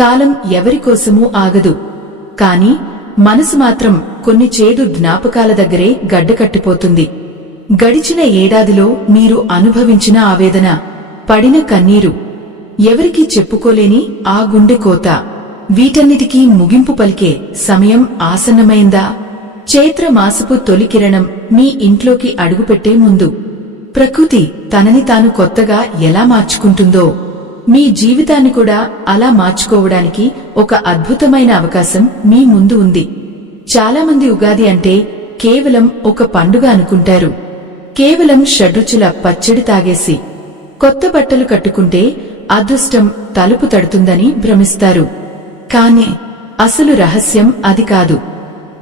కాలం ఎవరికోసమూ ఆగదు, కాని మనసు మాత్రం కొన్ని చేదు జ్ఞాపకాల దగ్గరే గడ్డకట్టిపోతుంది. గడిచిన ఏడాదిలో మీరు అనుభవించిన ఆవేదన, పడిన కన్నీరు, ఎవరికీ చెప్పుకోలేని ఆ గుండె కోత, వీటన్నిటికీ ముగింపు పలికే సమయం ఆసన్నమైందా? చైత్ర మాసపు తొలి కిరణం మీ ఇంట్లోకి అడుగుపెట్టే ముందు ప్రకృతి తనని తాను కొత్తగా ఎలా మార్చుకుంటుందో, మీ జీవితాన్ని కూడా అలా మార్చుకోవడానికి ఒక అద్భుతమైన అవకాశం మీ ముందు ఉంది. చాలామంది ఉగాది అంటే కేవలం ఒక పండుగ అనుకుంటారు. కేవలం షడ్రుచుల పచ్చడి తాగేసి కొత్త బట్టలు కట్టుకుంటే అదృష్టం తలుపు తడుతుందని భ్రమిస్తారు. కానీ అసలు రహస్యం అది కాదు.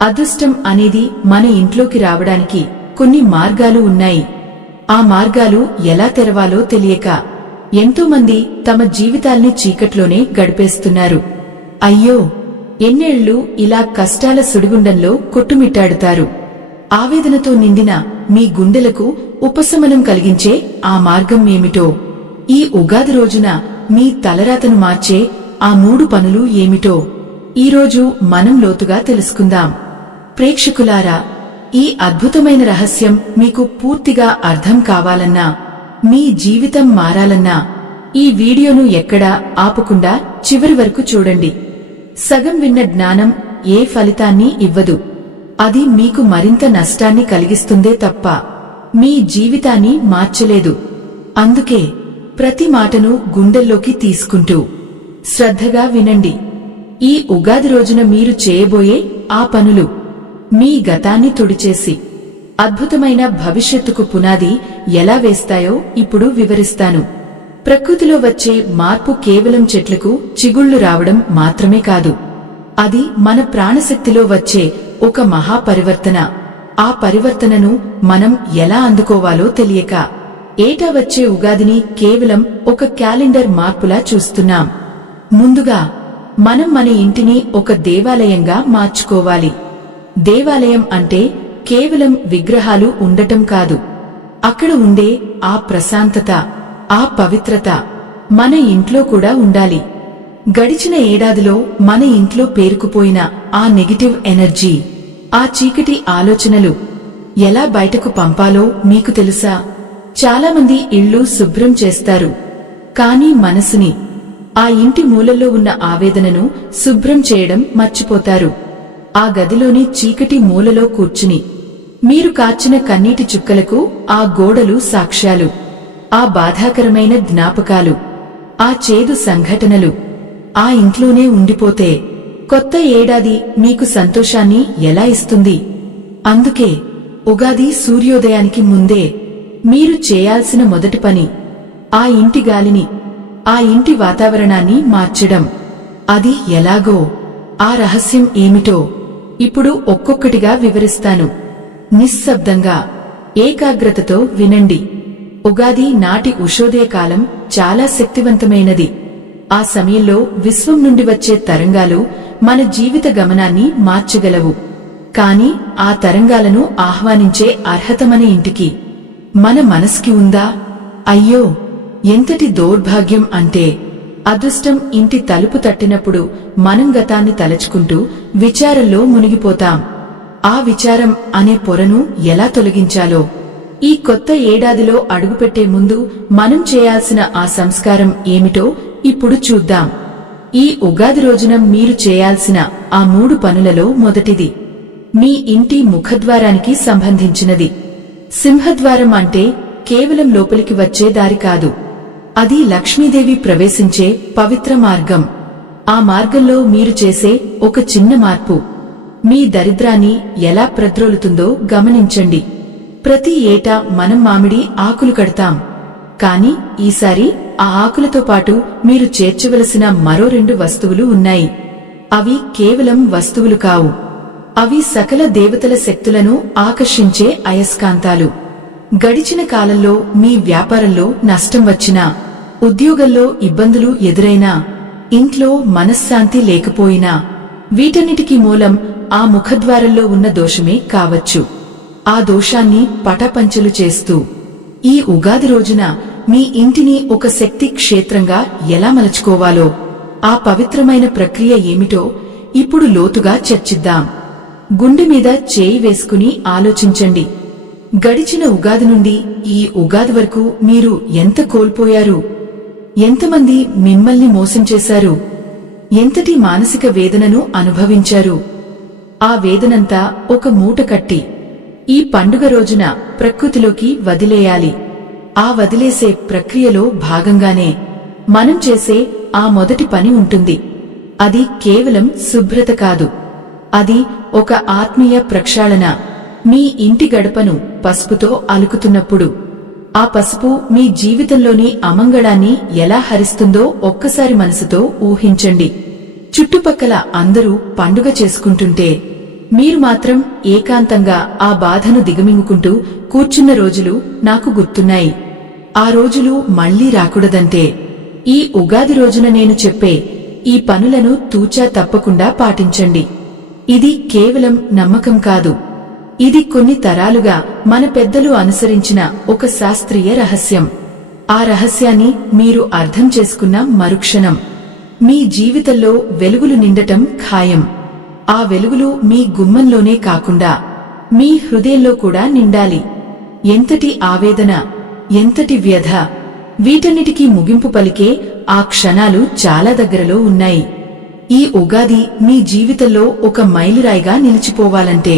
అదృష్టం అనేది మన ఇంట్లోకి రావడానికి కొన్ని మార్గాలు ఉన్నాయి. ఆ మార్గాలు ఎలా తెరవాలో తెలియక ఎంతోమంది తమ జీవితాల్ని చీకట్లోనే గడిపేస్తున్నారు. అయ్యో, ఎన్నేళ్లు ఇలా కష్టాల సుడిగుండంలో కొట్టుమిట్టాడుతారు. ఆవేదనతో నిండిన మీ గుండెలకు ఉపశమనం కలిగించే ఆ మార్గం ఏమిటో, ఈ ఉగాది రోజున మీ తలరాతను మార్చే ఆ 3 పనులు ఏమిటో ఈరోజు మనం లోతుగా తెలుసుకుందాం. ప్రేక్షకులారా, ఈ అద్భుతమైన రహస్యం మీకు పూర్తిగా అర్థం కావాలన్నా, మీ జీవితం మారాలన్నా ఈ వీడియోను ఎక్కడా ఆపకుండా చివరి వరకు చూడండి. సగం విన్న జ్ఞానం ఏ ఫలితాన్ని ఇవ్వదు. అది మీకు మరింత నష్టాన్ని కలిగిస్తుందే తప్ప మీ జీవితాన్ని మార్చలేదు. అందుకే ప్రతి మాటను గుండెల్లోకి తీసుకుంటూ శ్రద్ధగా వినండి. ఈ ఉగాది రోజున మీరు చేయబోయే ఆ పనులు మీ గతాన్ని తుడిచేసి అద్భుతమైన భవిష్యత్తుకు పునాది ఎలా వేస్తాయో ఇప్పుడు వివరిస్తాను. ప్రకృతిలో వచ్చే మార్పు కేవలం చెట్లకు చిగుళ్లు రావడం మాత్రమే కాదు, అది మన ప్రాణశక్తిలో వచ్చే ఒక మహాపరివర్తన. ఆ పరివర్తనను మనం ఎలా అందుకోవాలో తెలియక ఏటా వచ్చే ఉగాదిని కేవలం ఒక క్యాలెండర్ మార్పులా చూస్తున్నాం. ముందుగా మనం మన ఇంటిని ఒక దేవాలయంగా మార్చుకోవాలి. దేవాలయం అంటే కేవలం విగ్రహాలు ఉండటం కాదు, అక్కడ ఉండే ఆ ప్రశాంతత, ఆ పవిత్రత మన ఇంట్లో కూడా ఉండాలి. గడిచిన ఏడాదిలో మన ఇంట్లో పేరుకుపోయిన ఆ నెగటివ్ ఎనర్జీ, ఆ చీకటి ఆలోచనలు ఎలా బయటకు పంపాలో మీకు తెలుసా? చాలామంది ఇళ్ళు శుభ్రం చేస్తారు, కానీ మనసుని, ఆ ఇంటి మూలల్లో ఉన్న ఆవేదనను శుభ్రం చేయడం మర్చిపోతారు. ఆ గదిలోని చీకటి మూలలో కూర్చుని మీరు కార్చిన కన్నీటి చుక్కలకు ఆ గోడలు సాక్ష్యాలు, ఆ బాధాకరమైన జ్ఞాపకాలు, ఆ చేదు సంఘటనలు ఆ ఇంట్లోనే ఉండిపోతే కొత్త ఏడాది మీకు సంతోషాన్ని ఎలా ఇస్తుంది? అందుకే ఉగాది సూర్యోదయానికి ముందే మీరు చేయాల్సిన మొదటి పని ఆ ఇంటి గాలిని, ఆ ఇంటి వాతావరణాన్ని మార్చడం. అది ఎలాగో, ఆ రహస్యం ఏమిటో ఇప్పుడు ఒక్కొక్కటిగా వివరిస్తాను. నిశ్శబ్దంగా, ఏకాగ్రతతో వినండి. ఉగాది నాటి ఉషోదయకాలం చాలా శక్తివంతమైనది. ఆ సమయంలో విశ్వం నుండి వచ్చే తరంగాలు మన జీవిత గమనాన్ని మార్చగలవు. కాని ఆ తరంగాలను ఆహ్వానించే అర్హత మన ఇంటికి, మన మనసుకి ఉందా? అయ్యో, ఎంతటి దౌర్భాగ్యం అంటే అదృష్టం ఇంటి తలుపు తట్టినప్పుడు మనం గతాన్ని తలచుకుంటూ విచారంలో మునిగిపోతాం. ఆ విచారం అనే పొరను ఎలా తొలగించాలో ఈ కొత్త ఏడాదిలో అడుగుపెట్టే ముందు మనం చేయాల్సిన ఆ సంస్కారం ఏమిటో ఇప్పుడు చూద్దాం. ఈ ఉగాది రోజున మీరు చేయాల్సిన ఆ 3 పనులలో మొదటిది మీ ఇంటి ముఖద్వారానికి సంబంధించినది. సింహద్వారం అంటే కేవలం లోపలికి వచ్చే దారి కాదు, అది లక్ష్మీదేవి ప్రవేశించే పవిత్ర మార్గం. ఆ మార్గంలో మీరు చేసే ఒక చిన్న మార్పు మీ దరిద్రాన్ని ఎలా ప్రద్రోలుతుందో గమనించండి. ప్రతి ఏటా మనం మామిడి ఆకులు కడతాం, కాని ఈసారి ఆ ఆకులతో పాటు మీరు చేర్చవలసిన మరో 2 వస్తువులు ఉన్నాయి. అవి కేవలం వస్తువులు కావు, అవి సకల దేవతల శక్తులను ఆకర్షించే అయస్కాంతాలు. గడిచిన కాలంలో మీ వ్యాపారంలో నష్టం వచ్చినా, ఉద్యోగంలో ఇబ్బందులు ఎదురైనా, ఇంట్లో మనశ్శాంతి లేకపోయినా, వీటన్నిటికీ మూలం ఆ ముఖద్వారంలో ఉన్న దోషమే కావచ్చు. ఆ దోషాన్ని పటాపంచలు చేస్తూ ఈ ఉగాది రోజున మీ ఇంటిని ఒక శక్తి క్షేత్రంగా ఎలా మలచుకోవాలో ఆ పవిత్రమైన ప్రక్రియ ఏమిటో ఇప్పుడు లోతుగా చర్చిద్దాం. గుండె మీద చేయి వేసుకుని ఆలోచించండి. గడిచిన ఉగాది నుండి ఈ ఉగాది వరకు మీరు ఎంత కోల్పోయారు? ఎంతమంది మిమ్మల్ని మోసం చేశారు? ఎంతటి మానసిక వేదనను అనుభవించారు? ఆ వేదనంతా ఒక మూట కట్టి ఈ పండుగ రోజున ప్రకృతిలోకి వదిలేయాలి. ఆ వదిలేసే ప్రక్రియలో భాగంగానే మనం చేసే ఆ మొదటి పని ఉంటుంది. అది కేవలం శుభ్రత కాదు, అది ఒక ఆత్మీయ ప్రక్షాళన. మీ ఇంటి గడపను పసుపుతో అలుకుతున్నప్పుడు ఆ పసుపు మీ జీవితంలోని అమంగళాన్ని ఎలా హరిస్తుందో ఒక్కసారి మనసుతో ఊహించండి. చుట్టుపక్కల అందరూ పండుగ చేసుకుంటుంటే మీరు మాత్రం ఏకాంతంగా ఆ బాధను దిగమింగుకుంటూ కూర్చున్న రోజులు నాకు గుర్తున్నాయి. ఆ రోజులు మళ్లీ రాకూడదంటే ఈ ఉగాది రోజున నేను చెప్పే ఈ పనులను తూచా తప్పకుండా పాటించండి. ఇది కేవలం నమ్మకం కాదు, ఇది కొన్ని తరాలుగా మన పెద్దలు అనుసరించిన ఒక శాస్త్రీయ రహస్యం. ఆ రహస్యాన్ని మీరు అర్థం చేసుకున్న మరుక్షణం మీ జీవితంలో వెలుగులు నిండటం ఖాయం. ఆ వెలుగులు మీ గుమ్మంలోనే కాకుండా మీ హృదయంలో కూడా నిండాలి. ఎంతటి ఆవేదన, ఎంతటి వ్యధ, వీటన్నిటికీ ముగింపు పలికే ఆ క్షణాలు చాలా దగ్గరలో ఉన్నాయి. ఈ ఉగాది మీ జీవితంలో ఒక మైలురాయిగా నిలిచిపోవాలంటే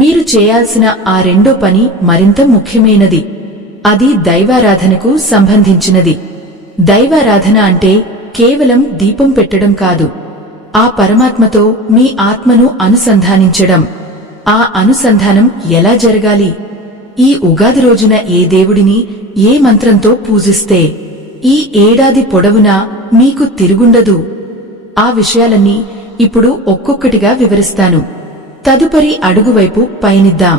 మీరు చేయాల్సిన ఆ రెండో పని మరింత ముఖ్యమైనది. అది దైవారాధనకు సంబంధించినది. దైవారాధన అంటే కేవలం దీపం పెట్టడం కాదు, ఆ పరమాత్మతో మీ ఆత్మను అనుసంధానించడం. ఆ అనుసంధానం ఎలా జరగాలి? ఈ ఉగాది రోజున ఏ దేవుడిని, ఏ మంత్రంతో పూజిస్తే ఈ ఏడాది పొడవునా మీకు తిరుగుండదు? ఆ విషయాలన్నీ ఇప్పుడు ఒక్కొక్కటిగా వివరిస్తాను. తదుపరి అడుగువైపు పయనిద్దాం.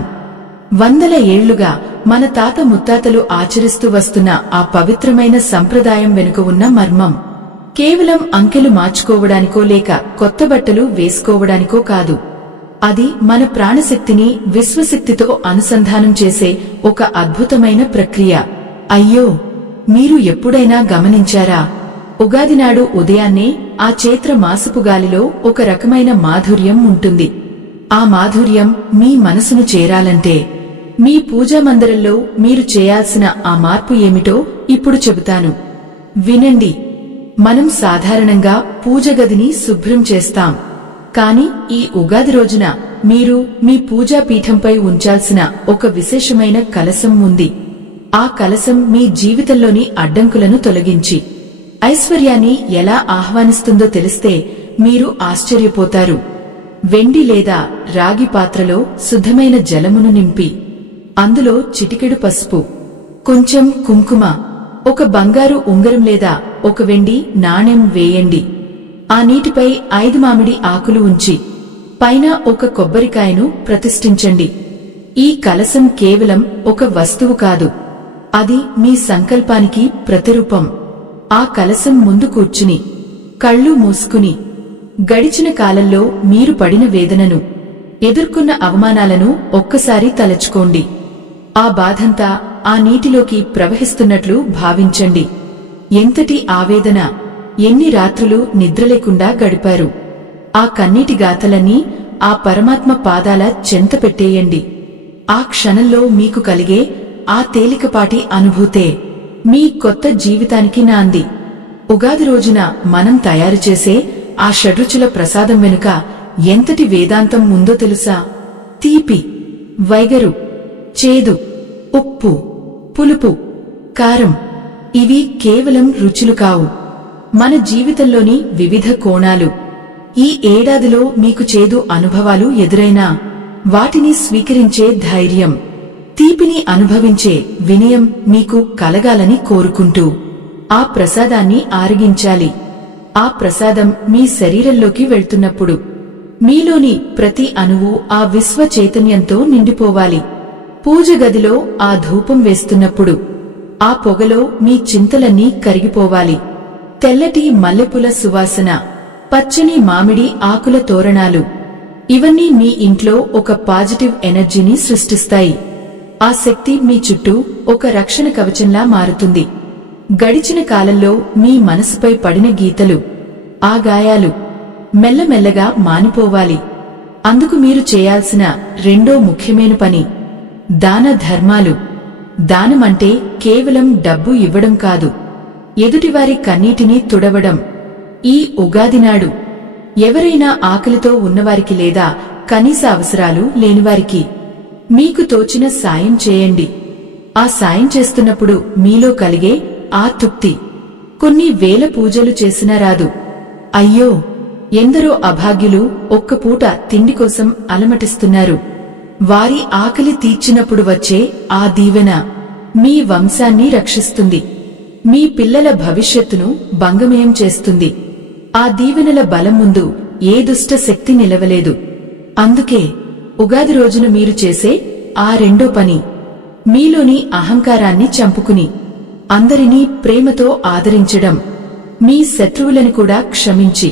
వందల ఏళ్లుగా మన తాత ముత్తాతలు ఆచరిస్తూ వస్తున్న ఆ పవిత్రమైన సంప్రదాయం వెనుక ఉన్న మర్మం కేవలం అంకెలు మార్చుకోవడానికో లేక కొత్త బట్టలు వేసుకోవడానికో కాదు. అది మన ప్రాణశక్తిని విశ్వశక్తితో అనుసంధానం చేసే ఒక అద్భుతమైన ప్రక్రియ. అయ్యో, మీరు ఎప్పుడైనా గమనించారా? ఉగాది నాడు ఉదయాన్నే ఆ చైత్ర మాసపు గాలిలో ఒక రకమైన మాధుర్యం ఉంటుంది. ఆ మాధుర్యం మీ మనసును చేరాలంటే మీ పూజా మందిరంలో మీరు చేయాల్సిన ఆ మార్పు ఏమిటో ఇప్పుడు చెబుతాను, వినండి. మనం సాధారణంగా పూజ గదిని శుభ్రం చేస్తాం, కాని ఈ ఉగాది రోజున మీరు మీ పూజాపీఠంపై ఉంచాల్సిన ఒక విశేషమైన కలశం ఉంది. ఆ కలశం మీ జీవితంలోని అడ్డంకులను తొలగించి ఐశ్వర్యాన్ని ఎలా ఆహ్వానిస్తుందో తెలిస్తే మీరు ఆశ్చర్యపోతారు. వెండి లేదా రాగి పాత్రలో శుద్ధమైన జలమును నింపి అందులో చిటికెడు పసుపు, కొంచెం కుంకుమ, ఒక బంగారు ఉంగరం లేదా ఒక వెండి నాణెం వేయండి. ఆ నీటిపై 5 మామిడి ఆకులు ఉంచి పైన ఒక కొబ్బరికాయను ప్రతిష్ఠించండి. ఈ కలశం కేవలం ఒక వస్తువు కాదు, అది మీ సంకల్పానికి ప్రతిరూపం. ఆ కలశం ముందు కూర్చుని కళ్ళు మూసుకుని గడిచిన కాలంలో మీరు పడిన వేదనను, ఎదుర్కొన్న అవమానాలను ఒక్కసారి తలచుకోండి. ఆ బాధంతా ఆ నీటిలోకి ప్రవహిస్తున్నట్లు భావించండి. ఎంతటి ఆవేదన, ఎన్ని రాత్రులు నిద్రలేకుండా గడిపారు? ఆ కన్నీటి గాథలన్నీ ఆ పరమాత్మ పాదాల చెంత పెట్టేయండి. ఆ క్షణంలో మీకు కలిగే ఆ తేలికపాటి అనుభూతే మీ కొత్త జీవితానికి నాంది. ఉగాది రోజున మనం తయారు చేసే ఆ షడ్రుచుల ప్రసాదం వెనుక ఎంతటి వేదాంతం ఉందో తెలుసా? తీపి, వైగరు, చేదు, ఉప్పు, పులుపు, కారం, ఇవి కేవలం రుచులు కావు, మన జీవితంలోని వివిధ కోణాలు. ఈ ఏడాదిలో మీకు చేదు అనుభవాలు ఎదురైనా వాటిని స్వీకరించే ధైర్యం, తీపిని అనుభవించే వినయం మీకు కలగాలని కోరుకుంటూ ఆ ప్రసాదాన్ని ఆరగించాలి. ఆ ప్రసాదం మీ శరీరంలోకి వెళ్తున్నప్పుడు మీలోని ప్రతి అణువు ఆ విశ్వ చైతన్యంతో నిండిపోవాలి. పూజ గదిలో ఆ ధూపం వేస్తున్నప్పుడు ఆ పొగలో మీ చింతలన్నీ కరిగిపోవాలి. తెల్లటి మల్లెపూల సువాసన, పచ్చని మామిడి ఆకుల తోరణాలు, ఇవన్నీ మీ ఇంట్లో ఒక పాజిటివ్ ఎనర్జీని సృష్టిస్తాయి. ఆ శక్తి మీ చుట్టూ ఒక రక్షణ కవచంలా మారుతుంది. గడిచిన కాలంలో మీ మనసుపై పడిన గీతలు, ఆ గాయాలు మెల్లమెల్లగా మానిపోవాలి. అందుకు మీరు చేయాల్సిన రెండో ముఖ్యమైన పని దాన ధర్మాలు. దానమంటే కేవలం డబ్బు ఇవ్వడం కాదు, ఎదుటివారి కన్నీటిని తుడవడం. ఈ ఉగాది నాడు ఎవరైనా ఆకలితో ఉన్నవారికి లేదా కనీస అవసరాలు లేనివారికి మీకు తోచిన సాయం చేయండి. ఆ సాయం చేస్తున్నప్పుడు మీలో కలిగే ఆ తృప్తి కొన్ని వేల పూజలు చేసినా రాదు. అయ్యో, ఎందరో అభాగ్యులు ఒక్క పూట తిండి కోసం అలమటిస్తున్నారు. వారి ఆకలి తీర్చినప్పుడు వచ్చే ఆ దీవెన మీ వంశాన్ని రక్షిస్తుంది, మీ పిల్లల భవిష్యత్తును భంగమయం చేస్తుంది. ఆ దీవెనల బలం ముందు ఏ దుష్ట శక్తి నిలవలేదు. అందుకే ఉగాది రోజున మీరు చేసే ఆ రెండో పని మీలోని అహంకారాన్ని చంపుకుని అందరినీ ప్రేమతో ఆదరించడం, మీ శత్రువులను కూడా క్షమించి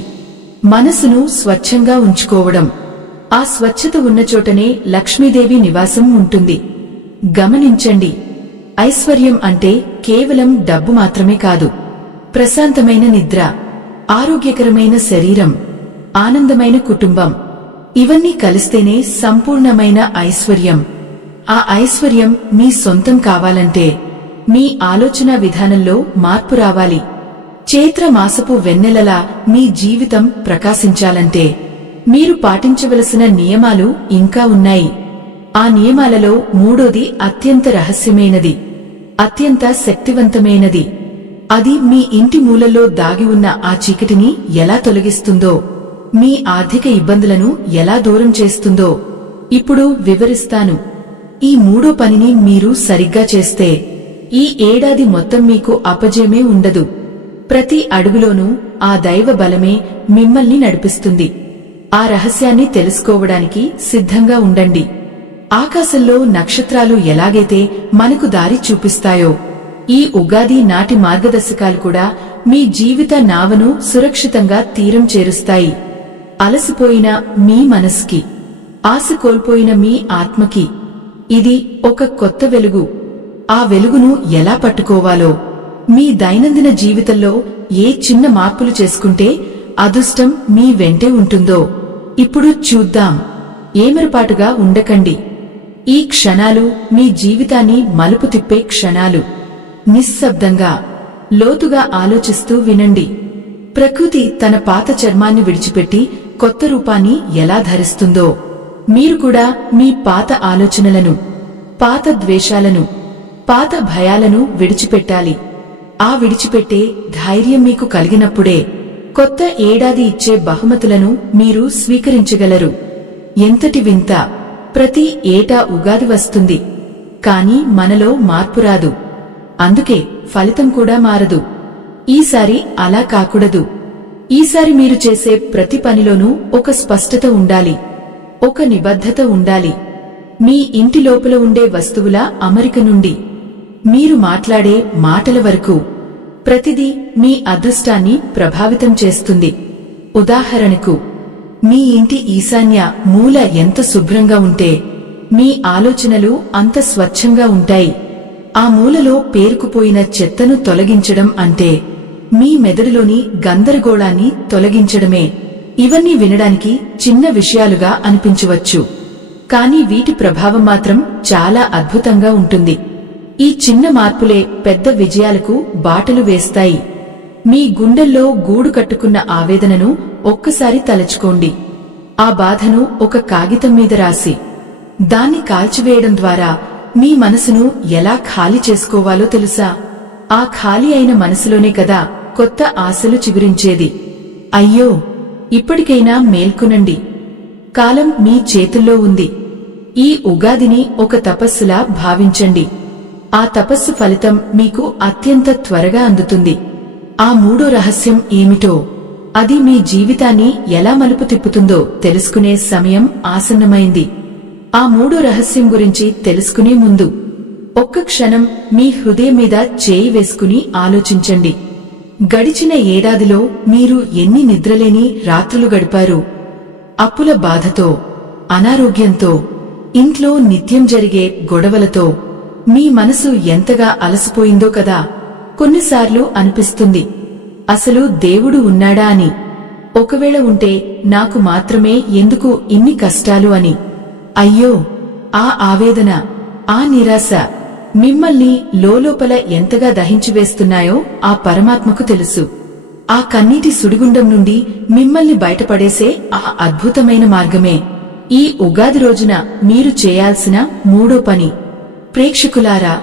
మనసును స్వచ్ఛంగా ఉంచుకోవడం. ఆ స్వచ్ఛత ఉన్నచోటనే లక్ష్మీదేవి నివాసం ఉంటుంది. గమనించండి, ఐశ్వర్యం అంటే కేవలం డబ్బు మాత్రమే కాదు. ప్రశాంతమైన నిద్ర, ఆరోగ్యకరమైన శరీరం, ఆనందమైన కుటుంబం, ఇవన్నీ కలిస్తేనే సంపూర్ణమైన ఐశ్వర్యం. ఆ ఐశ్వర్యం మీ సొంతం కావాలంటే మీ ఆలోచన విధానంలో మార్పు రావాలి. చైత్ర మాసపు వెన్నెలలా మీ జీవితం ప్రకాశించాలంటే మీరు పాటించవలసిన నియమాలు ఇంకా ఉన్నాయి. ఆ నియమాలలో మూడోది అత్యంత రహస్యమైనది, అత్యంత శక్తివంతమైనది. అది మీ ఇంటి మూలల్లో దాగి ఉన్న ఆ చీకటిని ఎలా తొలగిస్తుందో, మీ ఆర్థిక ఇబ్బందులను ఎలా దూరం చేస్తుందో ఇప్పుడు వివరిస్తాను. ఈ మూడో పనిని మీరు సరిగ్గా చేస్తే ఈ ఏడాది మొత్తం మీకు అపజయమే ఉండదు. ప్రతి అడుగులోనూ ఆ దైవ బలమే మిమ్మల్ని నడిపిస్తుంది. ఆ రహస్యాన్ని తెలుసుకోవడానికి సిద్ధంగా ఉండండి. ఆకాశంలో నక్షత్రాలు ఎలాగైతే మనకు దారి చూపిస్తాయో, ఈ ఉగాది నాటి మార్గదర్శకాలు కూడా మీ జీవిత నావను సురక్షితంగా తీరం చేరుస్తాయి. అలసిపోయిన మీ మనసుకి, ఆశ కోల్పోయిన మీ ఆత్మకి ఇది ఒక కొత్త వెలుగు. ఆ వెలుగును ఎలా పట్టుకోవాలో, మీ దైనందిన జీవితంలో ఏ చిన్న మార్పులు చేసుకుంటే అదృష్టం మీ వెంటే ఉంటుందో ఇప్పుడు చూద్దాం. ఏమరపాటుగా ఉండకండి. ఈ క్షణాలు మీ జీవితాన్ని మలుపు తిప్పే క్షణాలు. నిశ్శబ్దంగా, లోతుగా ఆలోచిస్తూ వినండి. ప్రకృతి తన పాత చర్మాన్ని విడిచిపెట్టి కొత్త రూపాన్ని ఎలా ధరిస్తుందో, మీరు కూడా మీ పాత ఆలోచనలను, పాత ద్వేషాలను, పాత భయాలను విడిచిపెట్టాలి. ఆ విడిచిపెట్టే ధైర్యం మీకు కలిగినప్పుడే కొత్త ఏడాది ఇచ్చే బహుమతులను మీరు స్వీకరించగలరు. ఎంతటి వింత! ప్రతి ఏటా ఉగాది వస్తుంది, కాని మనలో మార్పు రాదు. అందుకే ఫలితం కూడా మారదు. ఈసారి అలా కాకూడదు. ఈసారి మీరు చేసే ప్రతి పనిలోనూ ఒక స్పష్టత ఉండాలి, ఒక నిబద్ధత ఉండాలి. మీ ఇంటి లోపల ఉండే వస్తువుల అమరిక నుండి మీరు మాట్లాడే మాటల వరకు ప్రతిదీ మీ అదృష్టాన్ని ప్రభావితం చేస్తుంది. ఉదాహరణకు, మీ ఇంటి ఈశాన్య మూల ఎంత శుభ్రంగా ఉంటే మీ ఆలోచనలు అంత స్వచ్ఛంగా ఉంటాయి. ఆ మూలలో పేరుకుపోయిన చెత్తను తొలగించడం అంటే మీ మెదడులోని గందరగోళాన్ని తొలగించడమే. ఇవన్నీ వినడానికి చిన్న విషయాలుగా అనిపించవచ్చు, కానీ వీటి ప్రభావం మాత్రం చాలా అద్భుతంగా ఉంటుంది. ఈ చిన్న మార్పులే పెద్ద విజయాలకు బాటలు వేస్తాయి. మీ గుండెల్లో గూడు కట్టుకున్న ఆవేదనను ఒక్కసారి తలచుకోండి. ఆ బాధను ఒక కాగితం మీద రాసి దాన్ని కాల్చివేయడం ద్వారా మీ మనసును ఎలా ఖాళీ చేసుకోవాలో తెలుసా? ఆ ఖాళీ అయిన మనసులోనే కదా కొత్త ఆశలు చిగురించేది. అయ్యో, ఇప్పటికైనా మేల్కొనండి. కాలం మీ చేతుల్లో ఉంది. ఈ ఉగాదిని ఒక తపస్సులా భావించండి. ఆ తపస్సు ఫలితం మీకు అత్యంత త్వరగా అందుతుంది. ఆ మూడో రహస్యం ఏమిటో, అది మీ జీవితాన్ని ఎలా మలుపు తిప్పుతుందో తెలుసుకునే సమయం ఆసన్నమైంది. ఆ మూడో రహస్యం గురించి తెలుసుకునే ముందు ఒక్క క్షణం మీ హృదయం మీద చేయి వేసుకుని ఆలోచించండి. గడిచిన ఏడాదిలో మీరు ఎన్ని నిద్రలేని రాత్రులు గడిపారు? అప్పుల బాధతో, అనారోగ్యంతో, ఇంట్లో నిత్యం జరిగే గొడవలతో మీ మనసు ఎంతగా అలసిపోయిందో కదా. కొన్నిసార్లు అనిపిస్తుంది, అసలు దేవుడు ఉన్నాడా అని. ఒకవేళ ఉంటే నాకు మాత్రమే ఎందుకు ఇన్ని కష్టాలు అని. అయ్యో, ఆ ఆవేదన, ఆ నిరాశ మిమ్మల్ని లోలోపల ఎంతగా దహించివేస్తున్నాయో ఆ పరమాత్మకు తెలుసు. ఆ కన్నీటి సుడిగుండం నుండి మిమ్మల్ని బయటపడేసే ఆ అద్భుతమైన మార్గమే ఈ ఉగాది రోజున మీరు చేయాల్సిన మూడో పని. ప్రేక్షకులారా,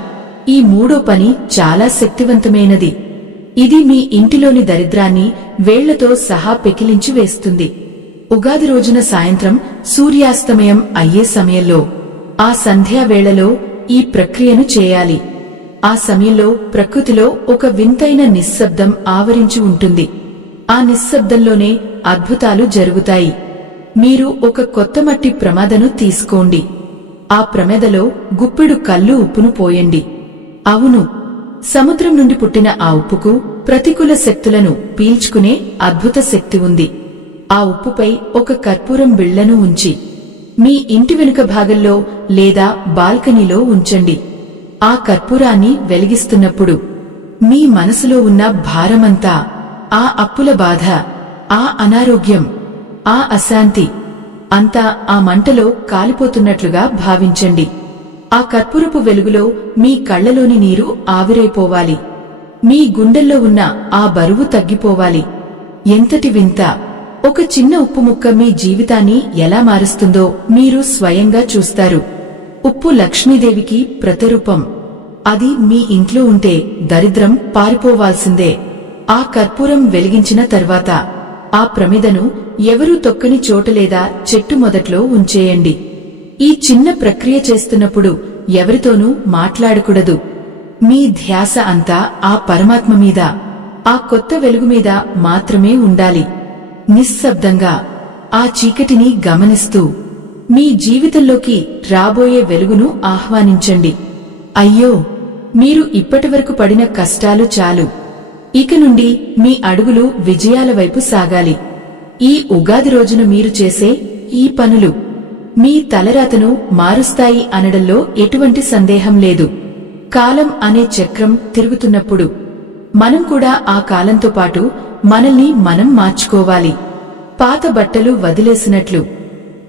ఈ మూడో పని చాలా శక్తివంతమైనది. ఇది మీ ఇంటిలోని దరిద్రాన్ని వేళ్లతో సహా పెకిలించి వేస్తుంది. ఉగాది రోజున సాయంత్రం సూర్యాస్తమయం అయ్యే సమయంలో, ఆ సంధ్యావేళలో ఈ ప్రక్రియను చేయాలి. ఆ సమయంలో ప్రకృతిలో ఒక వింతైన నిశ్శబ్దం ఆవరించి ఉంటుంది. ఆ నిశ్శబ్దంలోనే అద్భుతాలు జరుగుతాయి. మీరు ఒక కొత్త మట్టి ప్రమదను తీసుకోండి. ఆ ప్రమదలో గుప్పెడు కల్లు ఉప్పును పోయండి. అవును, సముద్రం నుండి పుట్టిన ఆ ఉప్పుకు ప్రతికూల శక్తులను పీల్చుకునే అద్భుత శక్తి ఉంది. ఆ ఉప్పుపై ఒక కర్పూరం బిళ్లను ఉంచి మీ ఇంటి వెనుక భాగంలో లేదా బాల్కనీలో ఉంచండి. ఆ కర్పూరాన్ని వెలిగిస్తున్నప్పుడు మీ మనసులో ఉన్న భారమంతా, ఆ అప్పుల బాధ, ఆ అనారోగ్యం, ఆ అశాంతి అంతా ఆ మంటలో కాలిపోతున్నట్లుగా భావించండి. ఆ కర్పూరపు వెలుగులో మీ కళ్లలోని నీరు ఆవిరైపోవాలి. మీ గుండెల్లో ఉన్న ఆ బరువు తగ్గిపోవాలి. ఎంతటి వింత! ఒక చిన్న ఉప్పు ముక్క మీ జీవితాన్ని ఎలా మారుస్తుందో మీరు స్వయంగా చూస్తారు. ఉప్పు లక్ష్మీదేవికి ప్రతిరూపం. అది మీ ఇంట్లో ఉంటే దరిద్రం పారిపోవాల్సిందే. ఆ కర్పూరం వెలిగించిన తర్వాత ఆ ప్రమిదను ఎవరూ తొక్కని చోట లేదా చెట్టు మొదట్లో ఉంచేయండి. ఈ చిన్న ప్రక్రియ చేస్తున్నప్పుడు ఎవరితోనూ మాట్లాడకూడదు. మీ ధ్యాస అంతా ఆ పరమాత్మ మీద, ఆ కొత్త వెలుగు మీద మాత్రమే ఉండాలి. నిశ్శబ్దంగా ఆ చీకటిని గమనిస్తూ మీ జీవితంలోకి రాబోయే వెలుగును ఆహ్వానించండి. అయ్యో, మీరు ఇప్పటివరకు పడిన కష్టాలు చాలు. ఇక నుండి మీ అడుగులు విజయాల వైపు సాగాలి. ఈ ఉగాది రోజున మీరు చేసే ఈ పనులు మీ తలరాతను మారుస్తాయి అనడంలో ఎటువంటి సందేహం లేదు. కాలం అనే చక్రం తిరుగుతున్నప్పుడు మనం కూడా ఆ కాలంతో పాటు మనల్ని మనం మార్చుకోవాలి. పాత బట్టలు వదిలేసినట్లు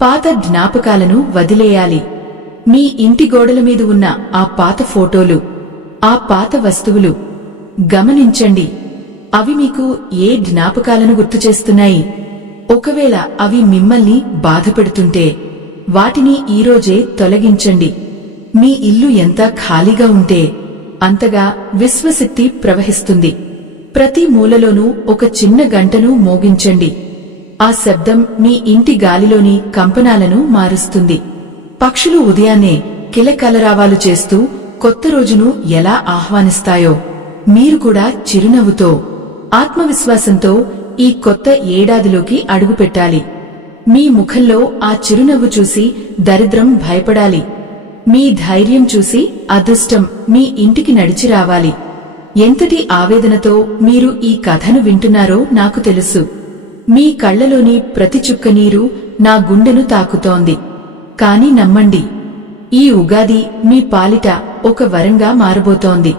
పాత జ్ఞాపకాలను వదిలేయాలి. మీ ఇంటి గోడల మీద ఉన్న ఆ పాత ఫోటోలు, ఆ పాత వస్తువులు గమనించండి. అవి మీకు ఏ జ్ఞాపకాలను గుర్తుచేస్తున్నాయి? ఒకవేళ అవి మిమ్మల్ని బాధపెడుతుంటే వాటిని ఈరోజే తొలగించండి. మీ ఇల్లు ఎంత ఖాళీగా ఉంటే అంతగా విశ్వశక్తి ప్రవహిస్తుంది. ప్రతి మూలలోనూ ఒక చిన్న గంటను మోగించండి. ఆ శబ్దం మీ ఇంటి గాలిలోని కంపనాలను మారుస్తుంది. పక్షులు ఉదయాన్నే కిలకలరావాలు చేస్తూ కొత్త రోజును ఎలా ఆహ్వానిస్తాయో మీరు కూడా చిరునవ్వుతో, ఆత్మవిశ్వాసంతో ఈ కొత్త ఏడాదిలోకి అడుగుపెట్టాలి. మీ ముఖంలో ఆ చిరునవ్వు చూసి దరిద్రం భయపడాలి. మీ ధైర్యం చూసి అదృష్టం మీ ఇంటికి నడిచి రావాలి. ఎంతటి ఆవేదనతో మీరు ఈ కథను వింటున్నారో నాకు తెలుసు. మీ కళ్లలోని ప్రతి చుక్క నీరు నా గుండెను తాకుతోంది. కాని నమ్మండి, ఈ ఉగాది మీ పాలిట ఒక వరంగా మారబోతోంది.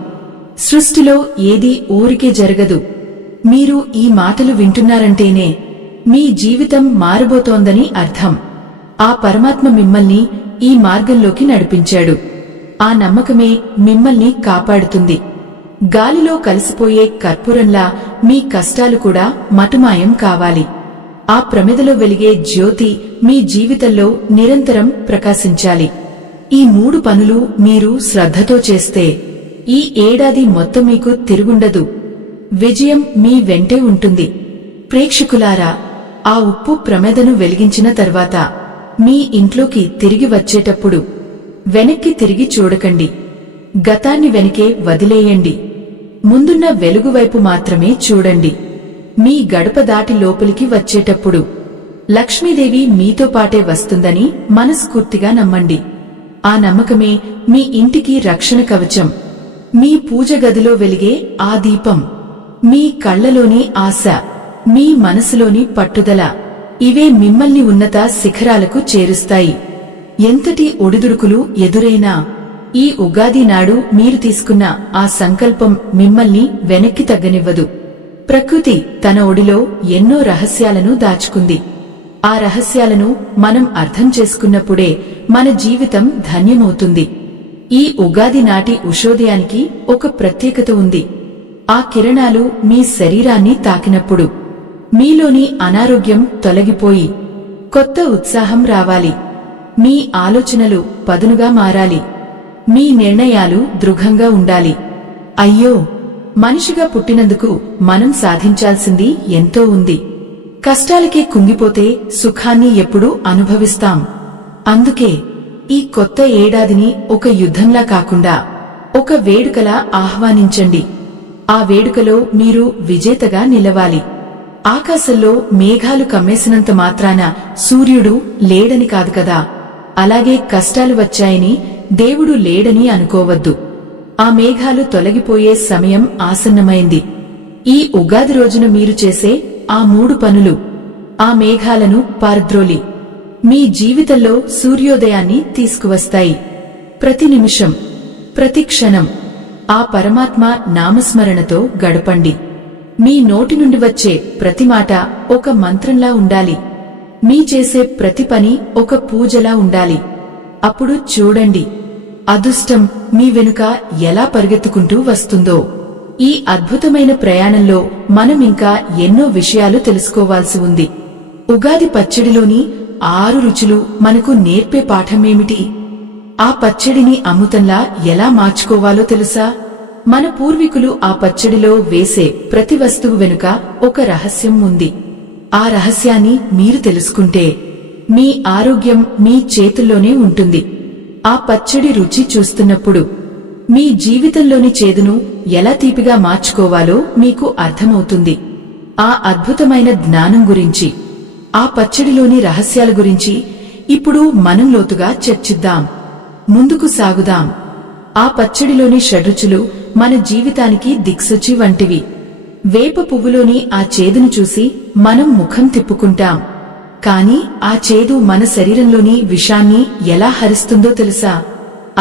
సృష్టిలో ఏదీ ఊరికే జరగదు. మీరు ఈ మాటలు వింటున్నారంటేనే మీ జీవితం మారబోతోందని అర్థం. ఆ పరమాత్మ మిమ్మల్ని ఈ మార్గంలోకి నడిపించాడు. ఆ నమ్మకమే మిమ్మల్ని కాపాడుతుంది. గాలిలో కలిసిపోయే కర్పూరంలా మీ కష్టాలు కూడా మటుమాయం కావాలి. ఆ ప్రమిదలో వెలిగే జ్యోతి మీ జీవితంలో నిరంతరం ప్రకాశించాలి. ఈ 3 పనులు మీరు శ్రద్ధతో చేస్తే ఈ ఏడాది మొత్తం మీకు తిరుగుండదు. విజయం మీ వెంటే ఉంటుంది. ప్రేక్షకులారా, ఆ ఉప్పు ప్రమిదను వెలిగించిన తర్వాత మీ ఇంట్లోకి తిరిగి వచ్చేటప్పుడు వెనక్కి తిరిగి చూడకండి. గతాన్ని వెనకే వదిలేయండి. ముందున్న వెలుగువైపు మాత్రమే చూడండి. మీ గడప దాటి లోపలికి వచ్చేటప్పుడు లక్ష్మీదేవి మీతో పాటే వస్తుందని మనస్ఫూర్తిగా నమ్మండి. ఆ నమ్మకమే మీ ఇంటికి రక్షణ కవచం. మీ పూజ గదిలో వెలిగే ఆ దీపం, మీ కళ్లలోని ఆశ, మీ మనసులోని పట్టుదల, ఇవే మిమ్మల్ని ఉన్నత శిఖరాలకు చేరుస్తాయి. ఎంతటి ఒడిదుడుకులు ఎదురైనా ఈ ఉగాది నాడు మీరు తీసుకున్న ఆ సంకల్పం మిమ్మల్ని వెనక్కి తగ్గనివ్వదు. ప్రకృతి తన ఒడిలో ఎన్నో రహస్యాలను దాచుకుంది. ఆ రహస్యాలను మనం అర్థం చేసుకున్నప్పుడే మన జీవితం ధన్యమవుతుంది. ఈ ఉగాది నాటి ఉషోదయానికి ఒక ప్రత్యేకత ఉంది. ఆ కిరణాలు మీ శరీరాన్ని తాకినప్పుడు మీలోని అనారోగ్యం తొలగిపోయి కొత్త ఉత్సాహం రావాలి. మీ ఆలోచనలు పదునుగా మారాలి. మీ నిర్ణయాలు దృఢంగా ఉండాలి. అయ్యో, మనిషిగా పుట్టినందుకు మనం సాధించాల్సింది ఎంతో ఉంది. కష్టాలకే కుంగిపోతే సుఖాన్ని ఎప్పుడూ అనుభవిస్తాం. అందుకే ఈ కొత్త ఏడాదిని ఒక యుద్ధంలా కాకుండా ఒక వేడుకలా ఆహ్వానించండి. ఆ వేడుకలో మీరు విజేతగా నిలవాలి. ఆకాశంలో మేఘాలు కమ్మేసినంత మాత్రాన సూర్యుడు లేడని కాదు కదా. అలాగే కష్టాలు వచ్చాయని దేవుడు లేడని అనుకోవద్దు. ఆ మేఘాలు తొలగిపోయే సమయం ఆసన్నమైంది. ఈ ఉగాది రోజున మీరు చేసే ఆ 3 పనులు ఆ మేఘాలను పారద్రోలి మీ జీవితంలో సూర్యోదయాన్ని తీసుకువస్తాయి. ప్రతి నిమిషం, ప్రతి క్షణం ఆ పరమాత్మ నామస్మరణతో గడపండి. మీ నోటి నుండి వచ్చే ప్రతి మాట ఒక మంత్రంలా ఉండాలి. మీ చేసే ప్రతి పని ఒక పూజలా ఉండాలి. అప్పుడు చూడండి, అదృష్టం మీ వెనుక ఎలా పరిగెత్తుకుంటూ వస్తుందో. ఈ అద్భుతమైన ప్రయాణంలో మనం ఇంకా ఎన్నో విషయాలు తెలుసుకోవాల్సి ఉంది. ఉగాది పచ్చడిలోని 6 రుచులు మనకు నేర్పే పాఠమేమిటి? ఆ పచ్చడిని అమృతంలా ఎలా మార్చుకోవాలో తెలుసా? మన పూర్వీకులు ఆ పచ్చడిలో వేసే ప్రతి వస్తువు వెనుక ఒక రహస్యం ఉంది. ఆ రహస్యాన్ని మీరు తెలుసుకుంటే మీ ఆరోగ్యం మీ చేతుల్లోనే ఉంటుంది. ఆ పచ్చడి రుచి చూస్తున్నప్పుడు మీ జీవితంలోని చేదును ఎలా తీపిగా మార్చుకోవాలో మీకు అర్థమవుతుంది. ఆ అద్భుతమైన జ్ఞానం గురించి, ఆ పచ్చడిలోని రహస్యాల గురించి ఇప్పుడు మనం లోతుగా చర్చిద్దాం. ముందుకు సాగుదాం. ఆ పచ్చడిలోని షడ్రుచులు మన జీవితానికి దిక్సూచి వంటివి. వేప పువ్వులోని ఆ చేదును చూసి మనం ముఖం తిప్పుకుంటాం. కాని ఆ చేదు మన శరీరంలోని విషాన్ని ఎలా హరిస్తుందో తెలుసా?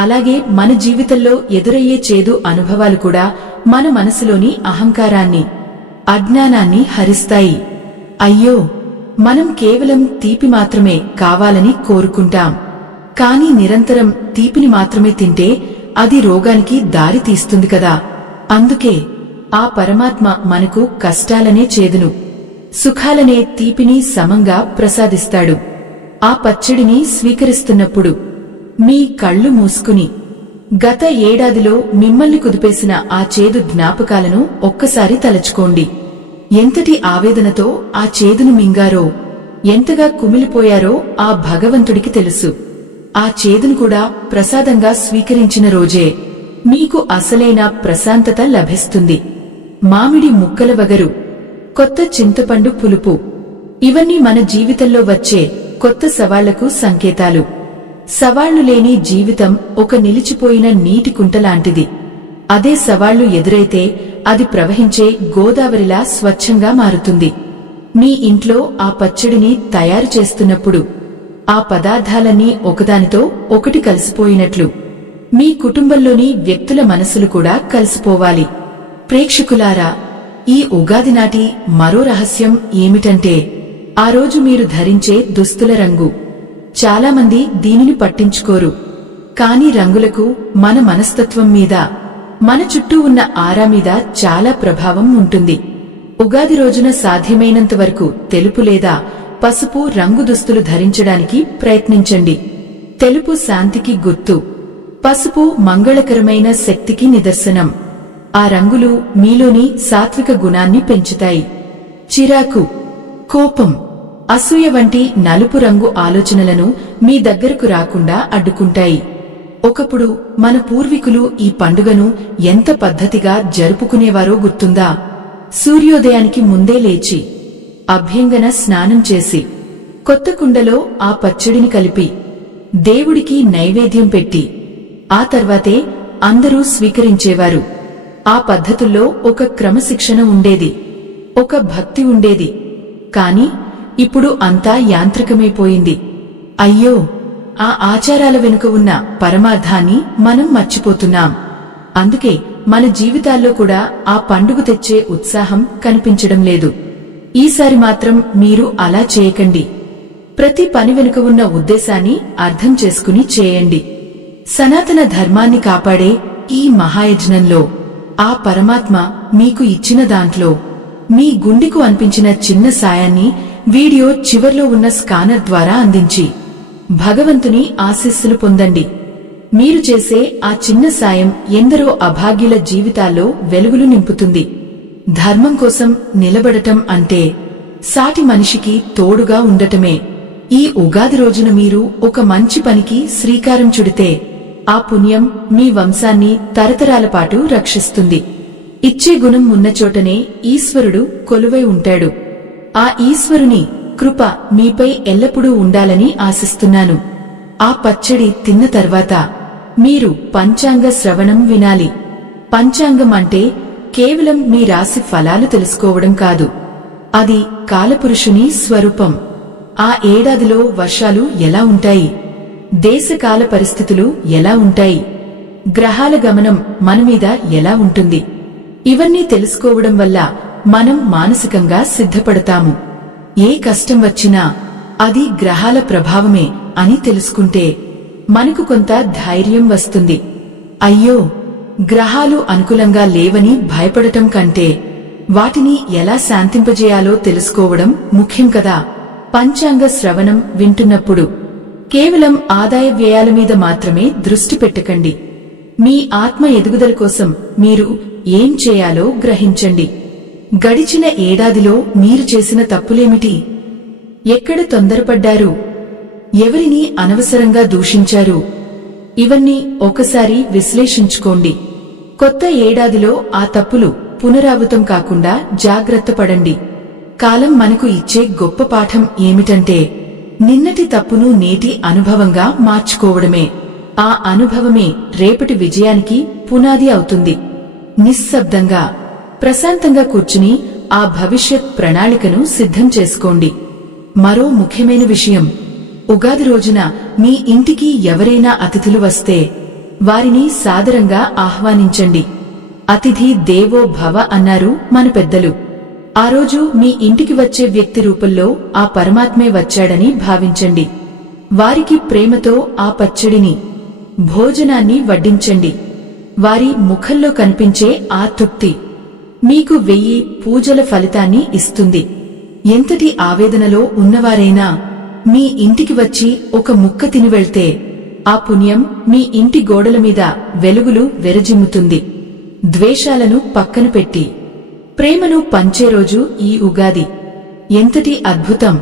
అలాగే మన జీవితంలో ఎదురయ్యే చేదు అనుభవాలు కూడా మన మనసులోని అహంకారాన్ని, అజ్ఞానాన్ని హరిస్తాయి. అయ్యో, మనం కేవలం తీపి మాత్రమే కావాలని కోరుకుంటాం. కాని నిరంతరం తీపిని మాత్రమే తింటే అది రోగానికి దారి తీస్తుంది కదా. అందుకే ఆ పరమాత్మ మనకు కష్టాలనే చేదును, సుఖాలనే తీపిని సమంగా ప్రసాదిస్తాడు. ఆ పచ్చడిని స్వీకరిస్తున్నప్పుడు మీ కళ్ళు మూసుకుని గత ఏడాదిలో మిమ్మల్ని కుదిపేసిన ఆ చేదు జ్ఞాపకాలను ఒక్కసారి తలచుకోండి. ఎంతటి ఆవేదనతో ఆ చేదును మింగారో, ఎంతగా కుమిలిపోయారో ఆ భగవంతుడికి తెలుసు. ఆ చేదును కూడా ప్రసాదంగా స్వీకరించిన రోజే మీకు అసలైన ప్రశాంతత లభిస్తుంది. మామిడి ముక్కల వగరు, కొత్త చింతపండు పులుపు, ఇవన్నీ మన జీవితంలో వచ్చే కొత్త సవాళ్లకు సంకేతాలు. సవాళ్లు లేని జీవితం ఒక నిలిచిపోయిన నీటి కుంటలాంటిది. అదే సవాళ్లు ఎదురైతే అది ప్రవహించే గోదావరిలా స్వచ్ఛంగా మారుతుంది. మీ ఇంట్లో ఆ పచ్చడిని తయారు చేస్తున్నప్పుడు ఆ పదార్థాలన్నీ ఒకదానితో ఒకటి కలిసిపోయినట్లు మీ కుటుంబంలోని వ్యక్తుల మనసులు కూడా కలిసిపోవాలి. ప్రేక్షకులారా, ఈ ఉగాది నాటి మరో రహస్యం ఏమిటంటే ఆ రోజు మీరు ధరించే దుస్తుల రంగు. చాలామంది దీనిని పట్టించుకోరు. కాని రంగులకు మన మనస్తత్వం మీద, మన చుట్టూ ఉన్న ఆరా మీద చాలా ప్రభావం ఉంటుంది. ఉగాది రోజున సాధ్యమైనంత వరకు తెలుపు లేదా పసుపు రంగు దుస్తులు ధరించడానికి ప్రయత్నించండి. తెలుపు శాంతికి గుర్తు, పసుపు మంగళకరమైన శక్తికి నిదర్శనం. ఆ రంగులు మీలోని సాత్విక గుణాన్ని పెంచుతాయి. చిరాకు, కోపం, అసూయ వంటి నలుపు రంగు ఆలోచనలను మీ దగ్గరకు రాకుండా అడ్డుకుంటాయి. ఒకప్పుడు మన పూర్వీకులు ఈ పండుగను ఎంత పద్ధతిగా జరుపుకునేవారో గుర్తుందా? సూర్యోదయానికి ముందే లేచి, అభ్యంగన స్నానం చేసి, కొత్త కుండలో ఆ పచ్చడిని కలిపి, దేవుడికి నైవేద్యం పెట్టి, ఆ తర్వాతే అందరూ స్వీకరించేవారు. ఆ పద్ధతుల్లో ఒక క్రమశిక్షణ ఉండేది, ఒక భక్తి ఉండేది. కాని ఇప్పుడు అంతా యాంత్రికమైపోయింది. అయ్యో, ఆ ఆచారాల వెనుక ఉన్న పరమార్థాన్ని మనం మర్చిపోతున్నాం. అందుకే మన జీవితాల్లో కూడా ఆ పండుగ తెచ్చే ఉత్సాహం కనిపించడం లేదు. ఈసారి మాత్రం మీరు అలా చేయకండి. ప్రతి పని వెనుక ఉన్న ఉద్దేశాన్ని అర్థం చేసుకుని చేయండి. సనాతన ధర్మాన్ని కాపాడే ఈ మహాయజ్ఞంలో ఆ పరమాత్మ మీకు ఇచ్చిన దాంట్లో మీ గుండెకు అనిపించిన చిన్న సాయాన్ని వీడియో చివర్లో ఉన్న స్కానర్ ద్వారా అందించి భగవంతుని ఆశీస్సులు పొందండి. మీరు చేసే ఆ చిన్న సాయం ఎందరో అభాగ్యుల జీవితాల్లో వెలుగులు నింపుతుంది. ధర్మం కోసం నిలబడటం అంటే సాటి మనిషికి తోడుగా ఉండటమే. ఈ ఉగాది రోజున మీరు ఒక మంచి పనికి శ్రీకారం చుడితే ఆ పుణ్యం మీ వంశాన్ని తరతరాల పాటు రక్షిస్తుంది. ఇచ్చే గుణం ఉన్న చోటనే ఈశ్వరుడు కొలువై ఉంటాడు. ఆ ఈశ్వరుని కృప మీపై ఎల్లప్పుడూ ఉండాలని ఆశిస్తున్నాను. ఆ పచ్చడి తిన్న తర్వాత మీరు పంచాంగ శ్రవణం వినాలి. పంచాంగం అంటే కేవలం మీ రాశి ఫలాలు తెలుసుకోవడం కాదు, అది కాలపురుషుని స్వరూపం. ఆ ఏడాదిలో వర్షాలు ఎలా ఉంటాయి, దేశకాల పరిస్థితులు ఎలా ఉంటాయి, గ్రహాల గమనం మనమీద ఎలా ఉంటుంది, ఇవన్నీ తెలుసుకోవడం వల్ల మనం మానసికంగా సిద్ధపడతాము. ఏ కష్టం వచ్చినా అది గ్రహాల ప్రభావమే అని తెలుసుకుంటే మనకు కొంత ధైర్యం వస్తుంది. అయ్యో, గ్రహాలు అనుకూలంగా లేవని భయపడటం కంటే వాటిని ఎలా శాంతింపజేయాలో తెలుసుకోవడం ముఖ్యం కదా. పంచాంగ శ్రవణం వింటున్నప్పుడు కేవలం ఆదాయ వ్యయాల మీద మాత్రమే దృష్టి పెట్టకండి. మీ ఆత్మ ఎదుగుదల కోసం మీరు ఏం చేయాలో గ్రహించండి. గడిచిన ఏడాదిలో మీరు చేసిన తప్పులేమిటి? ఎక్కడ తొందరపడ్డారు? ఎవరిని అనవసరంగా దూషించారు? ఇవన్నీ ఒకసారి విశ్లేషించుకోండి. కొత్త ఏడాదిలో ఆ తప్పులు పునరావృతం కాకుండా జాగ్రత్త పడండి. కాలం మనకు ఇచ్చే గొప్ప పాఠం ఏమిటంటే నిన్నటి తప్పును నేటి అనుభవంగా మార్చుకోవడమే. ఆ అనుభవమే రేపటి విజయానికి పునాది అవుతుంది. నిశ్శబ్దంగా ప్రశాంతంగా కూర్చుని ఆ భవిష్యత్ ప్రణాళికను సిద్ధం చేసుకోండి. మరో ముఖ్యమైన విషయం, ఉగాది రోజున మీ ఇంటికి ఎవరైనా అతిథులు వస్తే వారిని సాదరంగా ఆహ్వానించండి. అతిథి దేవో భవ అన్నారు మన పెద్దలు. ఆ రోజు మీ ఇంటికి వచ్చే వ్యక్తి రూపంలో ఆ పరమాత్మే వచ్చాడని భావించండి. వారికి ప్రేమతో ఆ పచ్చడిని, భోజనాన్ని వడ్డించండి. వారి ముఖంలో కనిపించే ఆ తృప్తి మీకు 1000 పూజల ఫలితాన్ని ఇస్తుంది. ఎంతటి ఆవేదనలో ఉన్నవారైనా మీ ఇంటికి వచ్చి ఒక ముక్క తిని వెళ్తే ఆ పుణ్యం మీ ఇంటి గోడల మీద వెలుగులు వెరజిమ్ముతుంది. ద్వేషాలను పక్కన పెట్టి ప్రేమను పంచే రోజు ఈ ఉగాది. ఎంతటి అద్భుతం!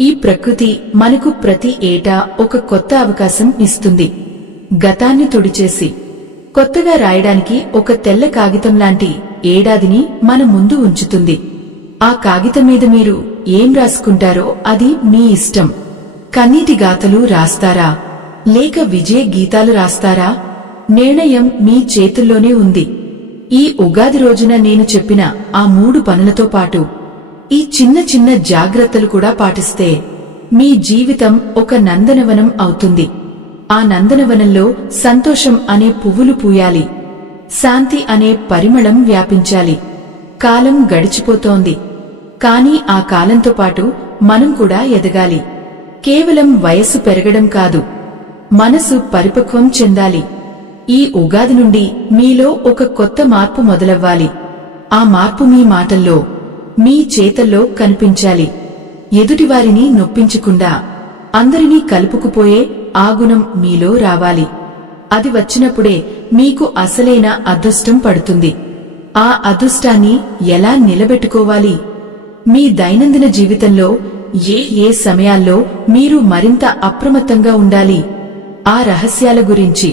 ఈ ప్రకృతి మనకు ప్రతి ఏటా ఒక కొత్త అవకాశం ఇస్తుంది. గతాన్ని తుడిచేసి కొత్తగా రాయడానికి ఒక తెల్ల కాగితం లాంటి ఏడాదిని మన ముందు ఉంచుతుంది. ఆ కాగితం మీద మీరు ఏం రాసుకుంటారో అది మీ ఇష్టం. కన్నీటి గాథలు రాస్తారా, లేక విజయ గీతాలు రాస్తారా? నిర్ణయం మీ చేతుల్లోనే ఉంది. ఈ ఉగాది రోజున నేను చెప్పిన ఆ 3 పనులతో పాటు ఈ చిన్న చిన్న జాగ్రత్తలు కూడా పాటిస్తే మీ జీవితం ఒక నందనవనం అవుతుంది. ఆ నందనవనంలో సంతోషం అనే పువ్వులు పూయాలి, శాంతి అనే పరిమళం వ్యాపించాలి. కాలం గడిచిపోతోంది, కాని ఆ కాలంతో పాటు మనం కూడా ఎదగాలి. కేవలం వయస్సు పెరగడం కాదు, మనసు పరిపక్వం చెందాలి. ఈ ఉగాది నుండి మీలో ఒక కొత్త మార్పు మొదలవ్వాలి. ఆ మార్పు మీ మాటల్లో, మీ చేతల్లో కనిపించాలి. ఎదుటివారిని నొప్పించకుండా అందరినీ కలుపుకుపోయే ఆ గుణం మీలో రావాలి. అది వచ్చినప్పుడే మీకు అసలైన అదృష్టం పడుతుంది. ఆ అదృష్టాన్ని ఎలా నిలబెట్టుకోవాలి? మీ దైనందిన జీవితంలో ఏ సమయాల్లో మీరు మరింత అప్రమత్తంగా ఉండాలి? ఆ రహస్యాల గురించి,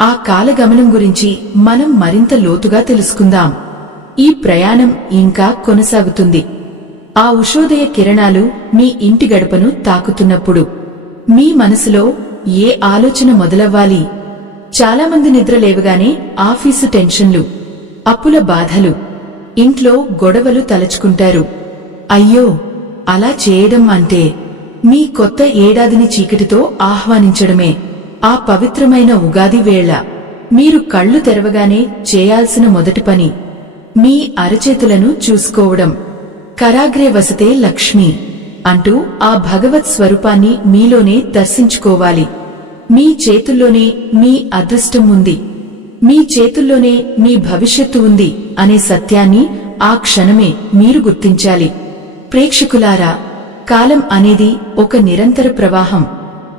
ఆ కాలగమనం గురించి మనం మరింత లోతుగా తెలుసుకుందాం. ఈ ప్రయాణం ఇంకా కొనసాగుతుంది. ఆ ఉషోదయ కిరణాలు మీ ఇంటి గడపను తాకుతున్నప్పుడు మీ మనసులో ఏ ఆలోచన మొదలవ్వాలి? చాలామంది నిద్ర లేవగానే ఆఫీసు టెన్షన్లు, అప్పుల బాధలు, ఇంట్లో గొడవలు తలచుకుంటారు. అయ్యో, అలా చేయడం అంటే మీ కొత్త ఏడాదిని చీకటితో ఆహ్వానించడమే. ఆ పవిత్రమైన ఉగాది వేళ మీరు కళ్ళు తెరవగానే చేయాల్సిన మొదటి పని మీ అరచేతులను చూసుకోవడం. కరాగ్రే వసతే లక్ష్మి అంటూ ఆ భగవత్ స్వరూపాన్ని మీలోనే దర్శించుకోవాలి. మీ చేతుల్లోనే మీ అదృష్టం ఉంది, మీ చేతుల్లోనే మీ భవిష్యత్తు ఉంది అనే సత్యాన్ని ఆ క్షణమే మీరు గుర్తించాలి. ప్రేక్షకులారా, కాలం అనేది ఒక నిరంతర ప్రవాహం.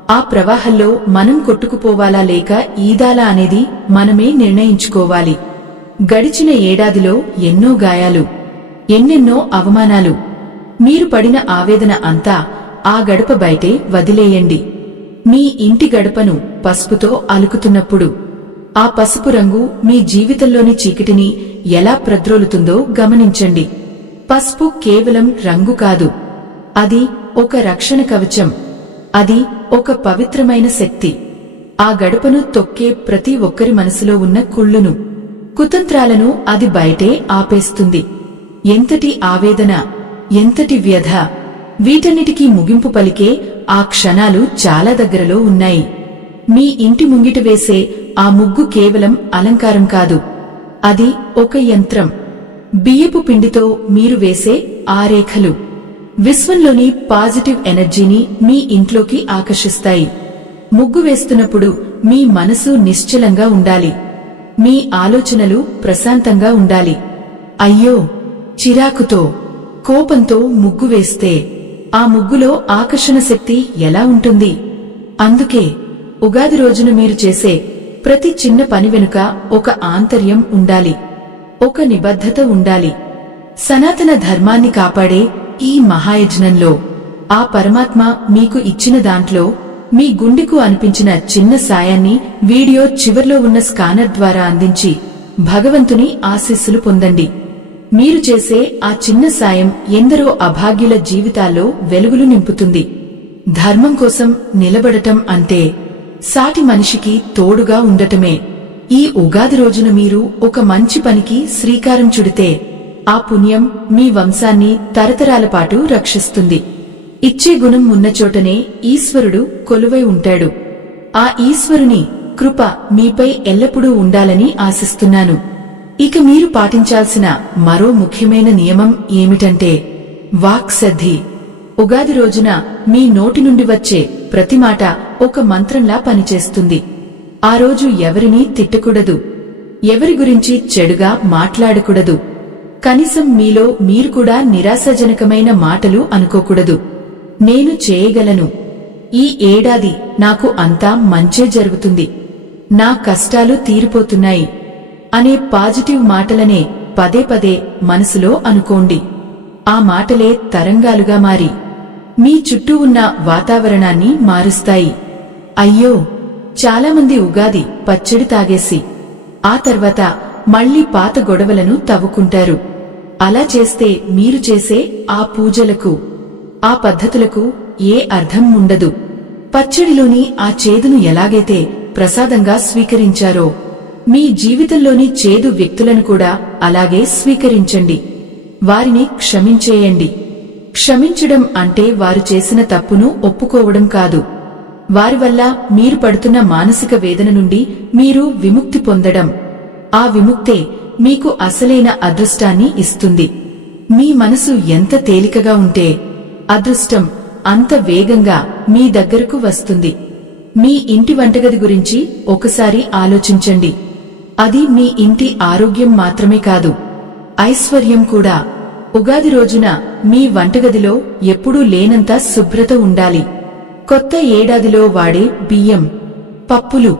ఆ ప్రవాహంలో మనం కొట్టుకుపోవాలా లేక ఈదాలా అనేది మనమే నిర్ణయించుకోవాలి. గడిచిన ఏడాదిలో ఎన్నో గాయాలు, ఎన్నెన్నో అవమానాలు, మీరు పడిన ఆవేదన అంతా ఆ గడప బయటే వదిలేయండి. మీ ఇంటి గడపను పసుపుతో అలుకుతున్నప్పుడు ఆ పసుపు రంగు మీ జీవితంలోని చీకటిని ఎలా ప్రద్రోలుతుందో గమనించండి. పసుపు కేవలం రంగు కాదు, అది ఒక రక్షణ కవచం. అది ఒక పవిత్రమైన శక్తి. ఆ గడపను తొక్కే ప్రతి ఒక్కరి మనసులో ఉన్న కుళ్ళును, కుతంత్రాలను అది బయటే ఆపేస్తుంది. ఎంతటి ఆవేదన, ఎంతటి వ్యధ, వీటన్నిటికీ ముగింపు పలికే ఆ క్షణాలు చాలా దగ్గరలో ఉన్నాయి. మీ ఇంటి ముంగిట వేసే ఆ ముగ్గు కేవలం అలంకారం కాదు, అది ఒక యంత్రం. బియ్యపు పిండితో మీరు వేసే ఆ రేఖలు విశ్వంలోని పాజిటివ్ ఎనర్జీని మీ ఇంట్లోకి ఆకర్షిస్తాయి. ముగ్గు వేస్తున్నప్పుడు మీ మనసు నిశ్చలంగా ఉండాలి, మీ ఆలోచనలు ప్రశాంతంగా ఉండాలి. అయ్యో, చిరాకుతో, కోపంతో ముగ్గు వేస్తే ఆ ముగ్గులో ఆకర్షణ శక్తి ఎలా ఉంటుంది? అందుకే ఉగాది రోజున మీరు చేసే ప్రతి చిన్న పని వెనుక ఒక ఆంతర్యం ఉండాలి, ఒక నిబద్ధత ఉండాలి. సనాతన ధర్మాన్ని కాపాడే ఈ మహాయజ్ఞంలో ఆ పరమాత్మ మీకు ఇచ్చిన దాంట్లో మీ గుండెకు అనిపించిన చిన్న సాయాన్ని వీడియో చివర్లో ఉన్న స్కానర్ ద్వారా అందించి భగవంతుని ఆశీస్సులు పొందండి. మీరు చేసే ఆ చిన్న సాయం ఎందరో అభాగ్యుల జీవితాల్లో వెలుగులు నింపుతుంది. ధర్మం కోసం నిలబడటం అంటే సాటి మనిషికి తోడుగా ఉండటమే. ఈ ఉగాది రోజున మీరు ఒక మంచి పనికి శ్రీకారం చుడితే ఆ పుణ్యం మీ వంశాన్ని తరతరాల పాటు రక్షిస్తుంది. ఇచ్చే గుణం ఉన్న చోటనే ఈశ్వరుడు కొలువై ఉంటాడు. ఆ ఈశ్వరుని కృప మీపై ఎల్లప్పుడూ ఉండాలని ఆశిస్తున్నాను. ఇక మీరు పాటించాల్సిన మరో ముఖ్యమైన నియమం ఏమిటంటే వాక్శుద్ధి. ఉగాది రోజున మీ నోటి నుండి వచ్చే ప్రతి మాట ఒక మంత్రంలా పనిచేస్తుంది. ఆ రోజు ఎవరినీ తిట్టకూడదు, ఎవరి గురించి చెడుగా మాట్లాడకూడదు. కనీసం మీలో మీరు కూడా నిరాశాజనకమైన మాటలు అనుకోకూడదు. నేను చేయగలను, ఈ ఏడాది నాకు అంతా మంచే జరుగుతుంది, నా కష్టాలు తీరిపోతున్నాయి అనే పాజిటివ్ మాటలనే పదే పదే మనసులో అనుకోండి. ఆ మాటలే తరంగాలుగా మారి మీ చుట్టూ ఉన్న వాతావరణాన్ని మారుస్తాయి. అయ్యో, చాలామంది ఉగాది పచ్చడి తాగేసి ఆ తర్వాత మళ్లీ పాత గొడవలను తవ్వుకుంటారు. అలా చేస్తే మీరు చేసే ఆ పూజలకు, ఆ పద్ధతులకు ఏ అర్థం ఉండదు. పచ్చడిలోని ఆ చేదును ఎలాగైతే ప్రసాదంగా స్వీకరించారో మీ జీవితంలోని చేదు వ్యక్తులను కూడా అలాగే స్వీకరించండి. వారిని క్షమించేయండి. క్షమించడం అంటే వారు చేసిన తప్పును ఒప్పుకోవడం కాదు, వారి వల్ల మీరు పడుతున్న మానసిక వేదన నుండి మీరు విముక్తి పొందడం. ఆ విముక్తే మీకు అసలైన అదృష్టాన్ని ఇస్తుంది. మీ మనసు ఎంత తేలికగా ఉంటే అదృష్టం అంత వేగంగా మీ దగ్గరకు వస్తుంది. మీ ఇంటి వంటగది గురించి ఒకసారి ఆలోచించండి. అది మీ ఇంటి ఆరోగ్యం మాత్రమే కాదు, ఐశ్వర్యం కూడా. ఉగాది రోజున మీ వంటగదిలో ఎప్పుడూ లేనంత శుభ్రత ఉండాలి. కొత్త ఏడాదిలో వాడే బియ్యం, పప్పులు,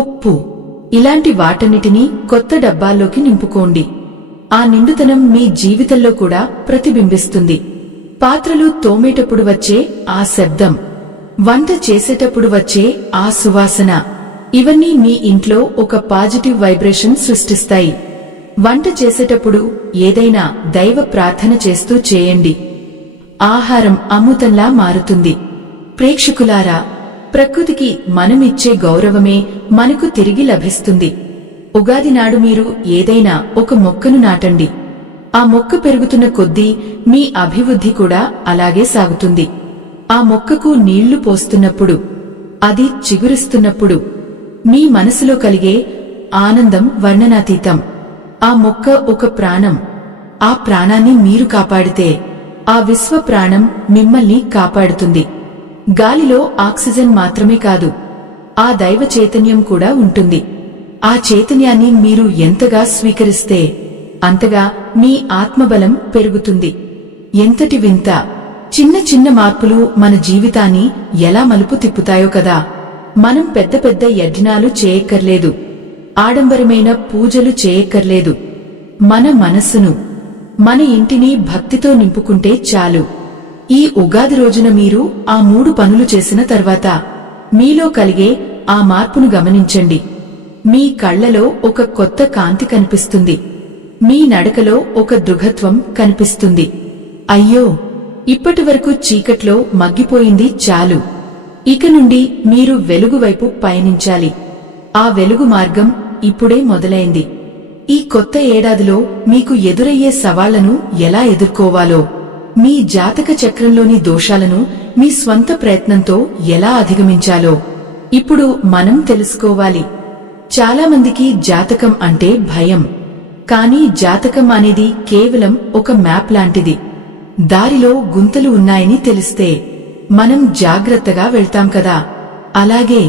ఉప్పు ఇలాంటి వాటన్నిటినీ కొత్త డబ్బాల్లోకి నింపుకోండి. ఆ నిండుతనం మీ జీవితంలో కూడా ప్రతిబింబిస్తుంది. పాత్రలు తోమేటప్పుడు వచ్చే ఆ శబ్దం, వంట చేసేటప్పుడు వచ్చే ఆ సువాసన, ఇవన్నీ మీ ఇంట్లో ఒక పాజిటివ్ వైబ్రేషన్ సృష్టిస్తాయి. వంట చేసేటప్పుడు ఏదైనా దైవ ప్రార్థన చేస్తూ చేయండి. ఆహారం అమృతంలా మారుతుంది. ప్రేక్షకులారా, ప్రకృతికి మనమిచ్చే గౌరవమే మనకు తిరిగి లభిస్తుంది. ఉగాది నాడు మీరు ఏదైనా ఒక మొక్కను నాటండి. ఆ మొక్క పెరుగుతున్న కొద్దీ మీ అభివృద్ధి కూడా అలాగే సాగుతుంది. ఆ మొక్కకు నీళ్లు పోస్తున్నప్పుడు, అది చిగురిస్తున్నప్పుడు మీ మనసులో కలిగే ఆనందం వర్ణనాతీతం. ఆ మొక్క ఒక ప్రాణం. ఆ ప్రాణాన్ని మీరు కాపాడితే ఆ విశ్వ ప్రాణం మిమ్మల్ని కాపాడుతుంది. గాలిలో ఆక్సిజన్ మాత్రమే కాదు, ఆ దైవ చైతన్యం కూడా ఉంటుంది. ఆ చైతన్యాన్ని మీరు ఎంతగా స్వీకరిస్తే అంతగా మీ ఆత్మబలం పెరుగుతుంది. ఎంతటి వింత! చిన్న చిన్న మార్పులు మన జీవితాన్ని ఎలా మలుపు తిప్పుతాయో కదా. మనం పెద్ద పెద్ద యజ్ఞాలు చేయక్కర్లేదు, ఆడంబరమైన పూజలు చేయక్కర్లేదు. మన మనస్సును, మన ఇంటిని భక్తితో నింపుకుంటే చాలు. ఈ ఉగాది రోజున మీరు ఆ 3 పనులు చేసిన తర్వాత మీలో కలిగే ఆ మార్పును గమనించండి. మీ కళ్లలో ఒక కొత్త కాంతి కనిపిస్తుంది. మీ నడకలో ఒక దృఢత్వం కనిపిస్తుంది. అయ్యో, ఇప్పటివరకు చీకట్లో మగ్గిపోయింది చాలు. ఇక నుండి మీరు వెలుగు వైపు పయనించాలి. ఆ వెలుగు మార్గం ఇప్పుడే మొదలైంది. ఈ కొత్త ఏడాదిలో మీకు ఎదురయ్యే సవాళ్లను ఎలా ఎదుర్కోవాలో, మీ జాతక చక్రంలోని దోషాలను మీ స్వంత ప్రయత్నంతో ఎలా అధిగమించాలో ఇప్పుడు మనం తెలుసుకోవాలి. చాలామందికి జాతకం అంటే భయం. కానీ జాతకం అనేది కేవలం ఒక మ్యాప్ లాంటిది. దారిలో గుంతలు ఉన్నాయని తెలిస్తే మనం జాగ్రత్తగా వెళ్తాం కదా. అలాగే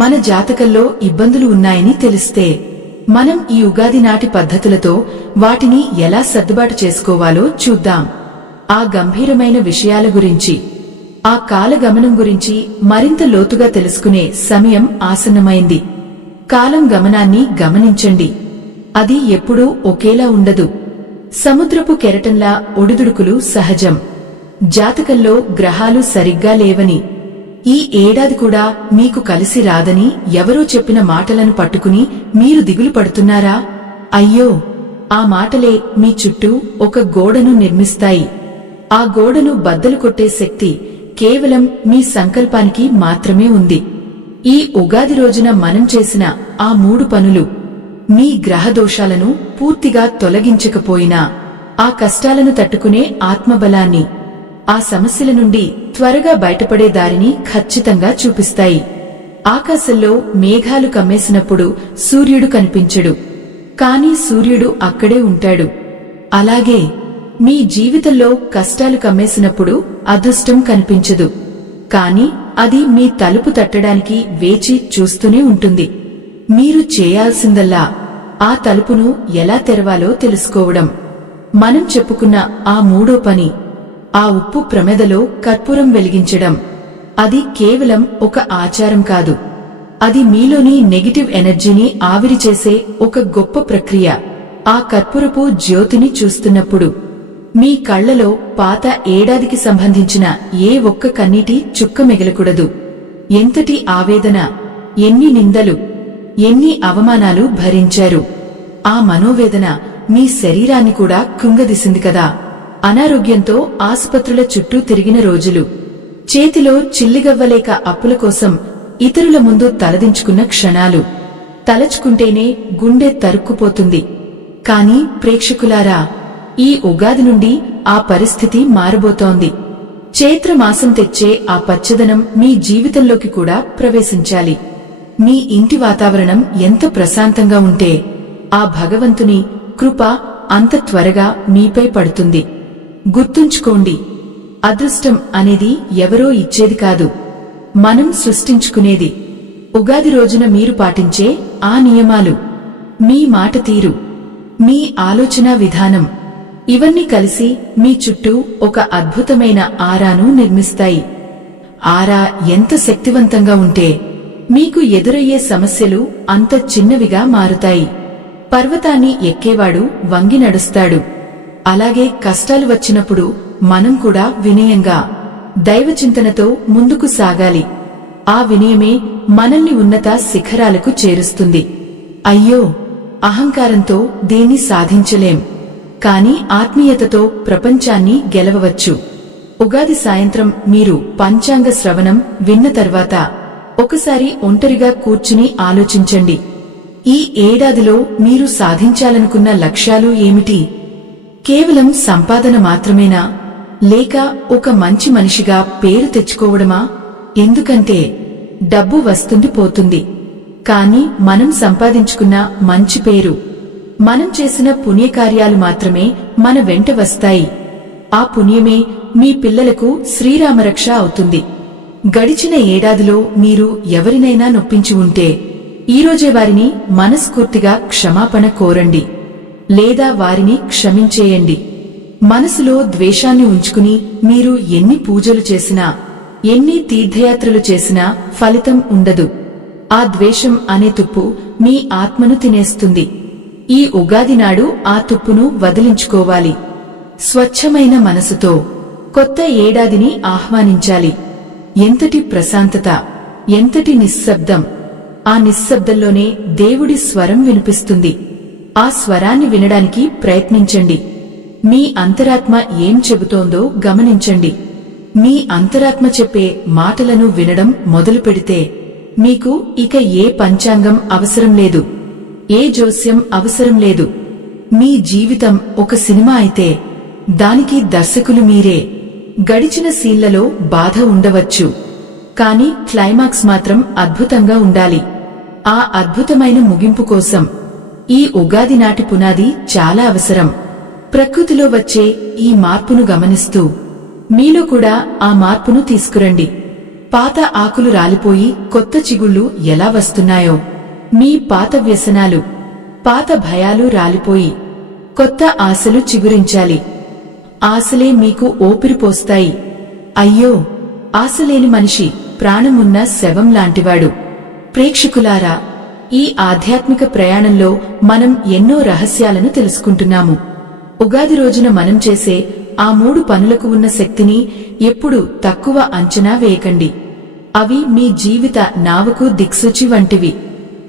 మన జాతకంలో ఇబ్బందులు ఉన్నాయని తెలిస్తే మనం ఈ ఉగాది నాటి పద్ధతులతో వాటిని ఎలా సర్దుబాటు చేసుకోవాలో చూద్దాం. ఆ గంభీరమైన విషయాల గురించి, ఆ కాలగమనం గురించి మరింత లోతుగా తెలుసుకునే సమయం ఆసన్నమైంది. కాలం గమనాన్ని గమనించండి. అది ఎప్పుడూ ఒకేలా ఉండదు. సముద్రపు కెరటంలా ఒడిదుడుకులు సహజం. జాతకంలో గ్రహాలు సరిగ్గా లేవని, ఈ ఏడాది కూడా మీకు కలిసి రాదని ఎవరో చెప్పిన మాటలను పట్టుకుని మీరు దిగులు పడుతున్నారా? అయ్యో, ఆ మాటలే మీ చుట్టూ ఒక గోడను నిర్మిస్తాయి. ఆ గోడను బద్దలు కొట్టే శక్తి కేవలం మీ సంకల్పానికి మాత్రమే ఉంది. ఈ ఉగాది రోజున మనం చేసిన ఆ 3 పనులు మీ గ్రహదోషాలను పూర్తిగా తొలగించకపోయినా ఆ కష్టాలను తట్టుకునే ఆత్మబలాన్ని, ఆ సమస్యల నుండి త్వరగా బయటపడే దారిని ఖచ్చితంగా చూపిస్తాయి. ఆకాశంలో మేఘాలు కమ్మేసినప్పుడు సూర్యుడు కనిపించడు, కాని సూర్యుడు అక్కడే ఉంటాడు. అలాగే మీ జీవితంలో కష్టాలు కమ్మేసినప్పుడు అదృష్టం కనిపించదు, కాని అది మీ తలుపు తట్టడానికి వేచి చూస్తూనే ఉంటుంది. మీరు చేయాల్సిందల్లా ఆ తలుపును ఎలా తెరవాలో తెలుసుకోవడం. మనం చెప్పుకున్న ఆ 3వ పని, ఆ ఉప్పు ప్రమిదలో కర్పూరం వెలిగించడం. అది కేవలం ఒక ఆచారం కాదు, అది మీలోని నెగటివ్ ఎనర్జీని ఆవిరి చేసే ఒక గొప్ప ప్రక్రియ. ఆ కర్పూరపు జ్యోతిని చూస్తున్నప్పుడు మీ కళ్లలో పాత ఏడాదికి సంబంధించిన ఏ ఒక్క కన్నీటి చుక్క మిగలకూడదు. ఎంతటి ఆవేదన, ఎన్ని నిందలు, ఎన్ని అవమానాలు భరించారు. ఆ మనోవేదన మీ శరీరాన్ని కూడా కృంగదీసింది కదా. అనారోగ్యంతో ఆసుపత్రుల చుట్టూ తిరిగిన రోజులు, చేతిలో చిల్లిగవ్వలేక అప్పుల కోసం ఇతరుల ముందు తలదించుకున్న క్షణాలు తలచుకుంటేనే గుండె తరుక్కుపోతుంది. కాని ప్రేక్షకులారా, ఈ ఉగాది నుండి ఆ పరిస్థితి మారబోతోంది. చైత్రమాసం తెచ్చే ఆ పచ్చదనం మీ జీవితంలోకి కూడా ప్రవేశించాలి. మీ ఇంటి వాతావరణం ఎంత ప్రశాంతంగా ఉంటే ఆ భగవంతుని కృప అంత త్వరగా మీపై పడుతుంది. గుర్తుంచుకోండి, అదృష్టం అనేది ఎవరో ఇచ్చేది కాదు, మనం సృష్టించుకునేది. ఉగాది రోజున మీరు పాటించే ఆ నియమాలు, మీ మాట తీరు, మీ ఆలోచనా విధానం, ఇవన్నీ కలిసి మీ చుట్టూ ఒక అద్భుతమైన ఆరాను నిర్మిస్తాయి. ఆరా ఎంత శక్తివంతంగా ఉంటే మీకు ఎదురయ్యే సమస్యలు అంత చిన్నవిగా మారుతాయి. పర్వతాన్ని ఎక్కేవాడు వంగి నడుస్తాడు. అలాగే కష్టాలు వచ్చినప్పుడు మనం కూడా వినయంగా, దైవచింతనతో ముందుకు సాగాలి. ఆ వినయమే మనల్ని ఉన్నత శిఖరాలకు చేరుస్తుంది. అయ్యో, అహంకారంతో దేన్ని సాధించలేం, కాని ఆత్మీయతతో ప్రపంచాన్ని గెలవవచ్చు. ఉగాది సాయంత్రం మీరు పంచాంగ శ్రవణం విన్న తర్వాత ఒకసారి ఒంటరిగా కూర్చుని ఆలోచించండి. ఈ ఏడాదిలో మీరు సాధించాలనుకున్న లక్ష్యాలు ఏమిటి? కేవలం సంపాదన మాత్రమేనా, లేక ఒక మంచి మనిషిగా పేరు తెచ్చుకోవడమా? ఎందుకంటే డబ్బు వస్తుంది పోతుంది, కాని మనం సంపాదించుకున్న మంచి పేరు, మనం చేసిన పుణ్యకార్యాలు మాత్రమే మన వెంట వస్తాయి. ఆ పుణ్యమే మీ పిల్లలకు శ్రీరామరక్ష అవుతుంది. గడిచిన ఏడాదిలో మీరు ఎవరినైనా నొప్పించి ఉంటే ఈరోజే వారిని మనస్ఫూర్తిగా క్షమాపణ కోరండి, లేదా వారిని క్షమించేయండి. మనసులో ద్వేషాన్ని ఉంచుకుని మీరు ఎన్ని పూజలు చేసినా, ఎన్ని తీర్థయాత్రలు చేసినా ఫలితం ఉండదు. ఆ ద్వేషం అనే తుప్పు మీ ఆత్మను తినేస్తుంది. ఈ ఉగాది నాడు ఆ తుప్పును వదిలించుకోవాలి. స్వచ్ఛమైన మనసుతో కొత్త ఏడాదిని ఆహ్వానించాలి. ఎంతటి ప్రశాంతత, ఎంతటి నిశ్శబ్దం! ఆ నిశ్శబ్దంలోనే దేవుడి స్వరం వినిపిస్తుంది. ఆ స్వరాన్ని వినడానికి ప్రయత్నించండి. మీ అంతరాత్మ ఏం చెబుతోందో గమనించండి. మీ అంతరాత్మ చెప్పే మాటలను వినడం మొదలు పెడితే మీకు ఇక ఏ పంచాంగం అవసరం లేదు, ఏ జోస్యం అవసరం లేదు. మీ జీవితం ఒక సినిమా అయితే దానికి దర్శకులు మీరే. గడిచిన సీన్లలో బాధ ఉండవచ్చు, కాని క్లైమాక్స్ మాత్రం అద్భుతంగా ఉండాలి. ఆ అద్భుతమైన ముగింపు కోసం ఈ ఉగాది నాటి పునాది చాలా అవసరం. ప్రకృతిలో వచ్చే ఈ మార్పును గమనిస్తూ మీలో కూడా ఆ మార్పును తీసుకురండి. పాత ఆకులు రాలిపోయి కొత్త చిగుళ్ళు ఎలా వస్తున్నాయో, మీ పాత వ్యసనాలు, పాత భయాలు రాలిపోయి కొత్త ఆశలు చిగురించాలి. ఆశలే మీకు ఊపిరిపోస్తాయి. అయ్యో, ఆశలేని మనిషి ప్రాణమున్న శవం లాంటివాడు. ప్రేక్షకులారా, ఈ ఆధ్యాత్మిక ప్రయాణంలో మనం ఎన్నో రహస్యాలను తెలుసుకుంటున్నాము. ఉగాది రోజున మనం చేసే ఆ 3 పనులకు ఉన్న శక్తిని ఎప్పుడూ తక్కువ అంచనా వేయకండి. అవి మీ జీవిత నావకు దిక్సూచి వంటివి.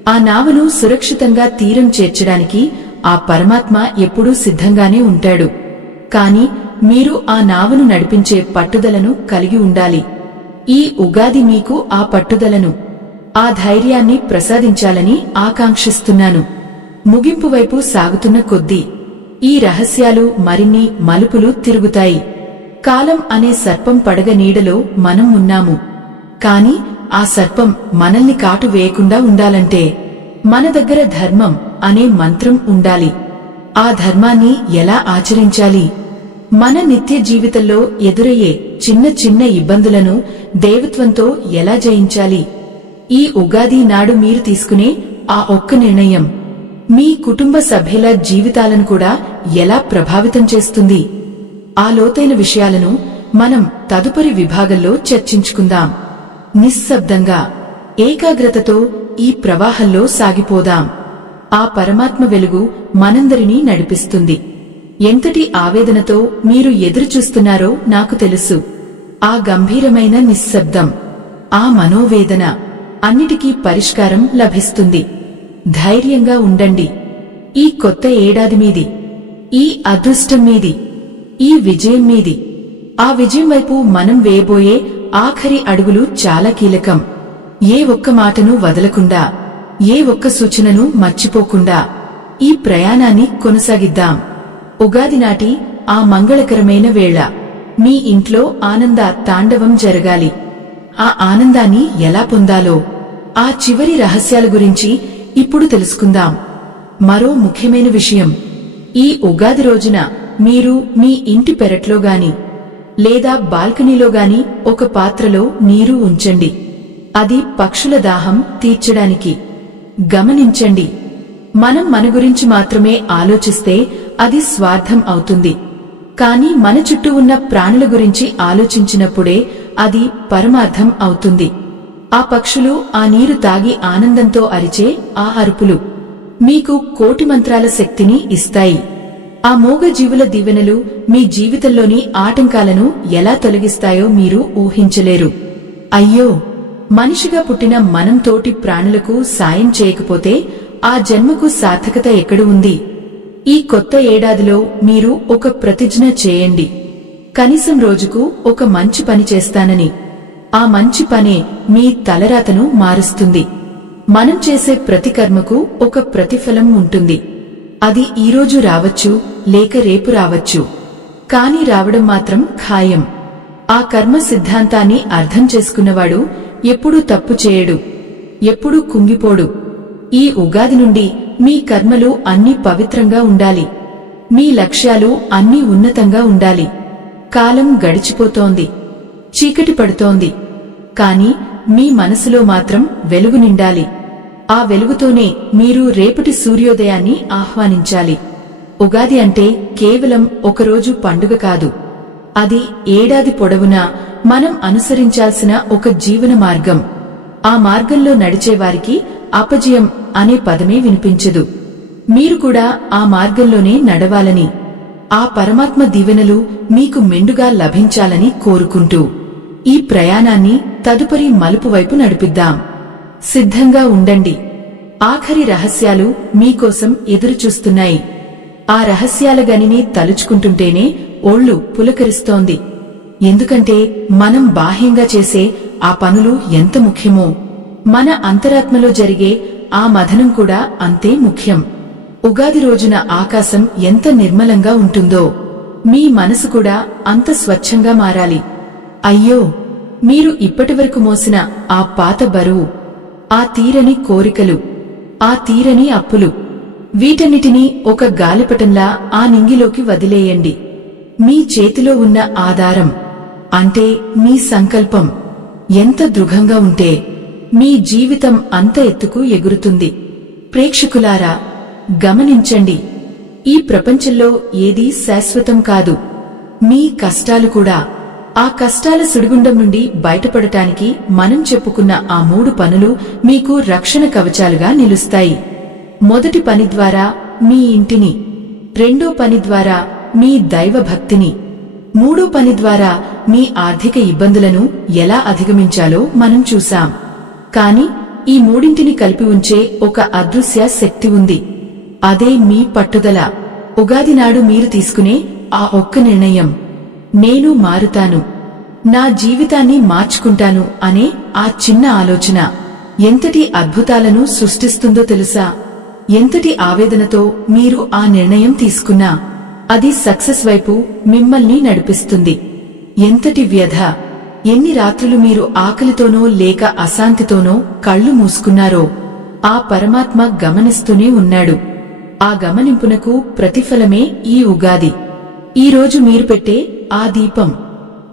ఆ నావను సురక్షితంగా తీరం చేర్చడానికి ఆ పరమాత్మ ఎప్పుడూ సిద్ధంగానే ఉంటాడు. కాని మీరు ఆ నావను నడిపించే పట్టుదలను కలిగి ఉండాలి. ఈ ఉగాది మీకు ఆ పట్టుదలను, ఆ ధైర్యాన్ని ప్రసాదించాలని ఆకాంక్షిస్తున్నాను. ముగింపు వైపు సాగుతున్న కొద్దీ ఈ రహస్యాలు మరిన్ని మలుపులు తిరుగుతాయి. కాలం అనే సర్పం పడగ నీడలో మనం ఉన్నాము. కాని ఆ సర్పం మనల్ని కాటు వేయకుండా ఉండాలంటే మన దగ్గర ధర్మం అనే మంత్రం ఉండాలి. ఆ ధర్మాన్ని ఎలా ఆచరించాలి? మన నిత్య జీవితంలో ఎదురయ్యే చిన్న చిన్న ఇబ్బందులను దేవత్వంతో ఎలా జయించాలి? ఈ ఉగాది నాడు మీరు తీసుకునే ఆ ఒక్క నిర్ణయం మీ కుటుంబ సభ్యుల జీవితాలను కూడా ఎలా ప్రభావితం చేస్తుంది? ఆ లోతైన విషయాలను మనం తదుపరి విభాగంలో చర్చించుకుందాం. నిశ్శబ్దంగా, ఏకాగ్రతతో ఈ ప్రవాహంలో సాగిపోదాం. ఆ పరమాత్మ వెలుగు మనందరినీ నడిపిస్తుంది. ఎంతటి ఆవేదనతో మీరు ఎదురుచూస్తున్నారో నాకు తెలుసు. ఆ గంభీరమైన నిశ్శబ్దం, ఆ మనోవేదన అన్నిటికీ పరిష్కారం లభిస్తుంది. ధైర్యంగా ఉండండి. ఈ కొత్త ఏడాది మీది, ఈ అదృష్టం మీది, ఈ విజయం మీది. ఆ విజయం వైపు మనం వేయబోయే ఆఖరి అడుగులు చాలా కీలకం. ఏ ఒక్క మాటను వదలకుండా, ఏ ఒక్క సూచనను మర్చిపోకుండా ఈ ప్రయాణాన్ని కొనసాగిద్దాం. ఉగాది నాటి ఆ మంగళకరమైన వేళ మీ ఇంట్లో ఆనంద తాండవం జరగాలి. ఆ ఆనందాన్ని ఎలా పొందాలో, ఆ చివరి రహస్యాల గురించి ఇప్పుడు తెలుసుకుందాం. మరో ముఖ్యమైన విషయం, ఈ ఉగాది రోజున మీరు మీ ఇంటి పెరట్లో గాని లేదా బాల్కనీలో గాని ఒక పాత్రలో నీరు ఉంచండి. అది పక్షుల దాహం తీర్చడానికి. గమనించండి, మనం మన గురించి మాత్రమే ఆలోచిస్తే అది స్వార్థం అవుతుంది. కాని మన చుట్టూ ఉన్న ప్రాణుల గురించి ఆలోచించినప్పుడే అది పరమార్థం అవుతుంది. ఆ పక్షులు ఆ నీరు తాగి ఆనందంతో అరిచే ఆ అరుపులు మీకు కోటి మంత్రాల శక్తిని ఇస్తాయి. ఆ మూగ జీవుల దీవెనలు మీ జీవితంలోని ఆటంకాలను ఎలా తొలగిస్తాయో మీరు ఊహించలేరు. అయ్యో, మనిషిగా పుట్టిన మనం తోటి ప్రాణులకు సాయం చేయకపోతే ఆ జన్మకు సార్థకత ఎక్కడ ఉంది? ఈ కొత్త ఏడాదిలో మీరు ఒక ప్రతిజ్ఞ చేయండి. కనీసం రోజుకు ఒక మంచి పని చేస్తానని. ఆ మంచి పనే మీ తలరాతను మారుస్తుంది. మనం చేసే ప్రతి కర్మకు ఒక ప్రతిఫలం ఉంటుంది. అది ఈరోజు రావచ్చు, లేక రేపు రావచ్చు. కాని రావడం మాత్రం ఖాయం. ఆ కర్మ సిద్ధాంతాన్ని అర్థం చేసుకున్నవాడు ఎప్పుడూ తప్పు చేయడు, ఎప్పుడూ కుంగిపోడు. ఈ ఉగాది నుండి మీ కర్మలు అన్నీ పవిత్రంగా ఉండాలి. మీ లక్ష్యాలు అన్నీ ఉన్నతంగా ఉండాలి. కాలం గడిచిపోతోంది, చీకటి పడుతోంది. కాని మీ మనసులో మాత్రం వెలుగు నిండాలి. ఆ వెలుగుతోనే మీరు రేపటి సూర్యోదయాన్ని ఆహ్వానించాలి. ఉగాది అంటే కేవలం ఒకరోజు పండుగ కాదు. అది ఏడాది పొడవునా మనం అనుసరించాల్సిన ఒక జీవన మార్గం. ఆ మార్గంలో నడిచేవారికి అపజయం అనే పదమే వినిపించదు. మీరు కూడా ఆ మార్గంలోనే నడవాలని, ఆ పరమాత్మ దీవెనలు మీకు మెండుగా లభించాలని కోరుకుంటూ ఈ ప్రయాణాన్ని తదుపరి మలుపు వైపు నడిపిద్దాం. సిద్ధంగా ఉండండి. ఆఖరి రహస్యాలు మీకోసం ఎదురుచూస్తున్నాయి. ఆ రహస్యాల గనిని తలుచుకుంటుంటేనే ఒళ్ళు పులకరిస్తోంది. ఎందుకంటే మనం బాహ్యంగా చేసే ఆ పనులు ఎంత ముఖ్యమో, మన అంతరాత్మలో జరిగే ఆ మథనం కూడా అంతే ముఖ్యం. ఉగాది రోజున ఆకాశం ఎంత నిర్మలంగా ఉంటుందో, మీ మనసు కూడా అంత స్వచ్ఛంగా మారాలి. అయ్యో, మీరు ఇప్పటివరకు మోసిన ఆ పాత బరువు, ఆ తీరని కోరికలు, ఆ తీరని అప్పులు, వీటన్నిటినీ ఒక గాలిపటంలా ఆ నింగిలోకి వదిలేయండి. మీ చేతిలో ఉన్న ఆధారం అంటే మీ సంకల్పం ఎంత దృఢంగా ఉంటే మీ జీవితం అంత ఎత్తుకు ఎగురుతుంది. ప్రేక్షకులారా, గమనించండి, ఈ ప్రపంచంలో ఏదీ శాశ్వతం కాదు. మీ కష్టాలు కూడా. ఆ కష్టాల సుడిగుండం నుండి బయటపడటానికి మనం చెప్పుకున్న ఆ 3 పనులు మీకు రక్షణ కవచాలుగా నిలుస్తాయి. మొదటి పని ద్వారా మీ ఇంటిని, రెండో పని ద్వారా మీ దైవభక్తిని, మూడో పని ద్వారా మీ ఆర్థిక ఇబ్బందులను ఎలా అధిగమించాలో మనం చూశాం. కాని ఈ మూడింటిని కలిపి ఉంచే ఒక అదృశ్య శక్తి ఉంది. అదే మీ పట్టుదల. ఉగాది నాడు మీరు తీసుకునే ఆ ఒక్క నిర్ణయం, నేను మారుతాను, నా జీవితాన్ని మార్చుకుంటాను అనే ఆ చిన్న ఆలోచన ఎంతటి అద్భుతాలను సృష్టిస్తుందో తెలుసా? ఎంతటి ఆవేదనతో మీరు ఆ నిర్ణయం తీసుకున్నా అది సక్సెస్ వైపు మిమ్మల్ని నడిపిస్తుంది. ఎంతటి వ్యధ, ఎన్ని రాత్రులు మీరు ఆకలితోనో లేక అశాంతితోనో కళ్ళు మూసుకున్నారో ఆ పరమాత్మ గమనిస్తూనే ఉన్నాడు. ఆ గమనింపునకు ప్రతిఫలమే ఈ ఉగాది. ఈరోజు మీరు పెట్టే ఆ దీపం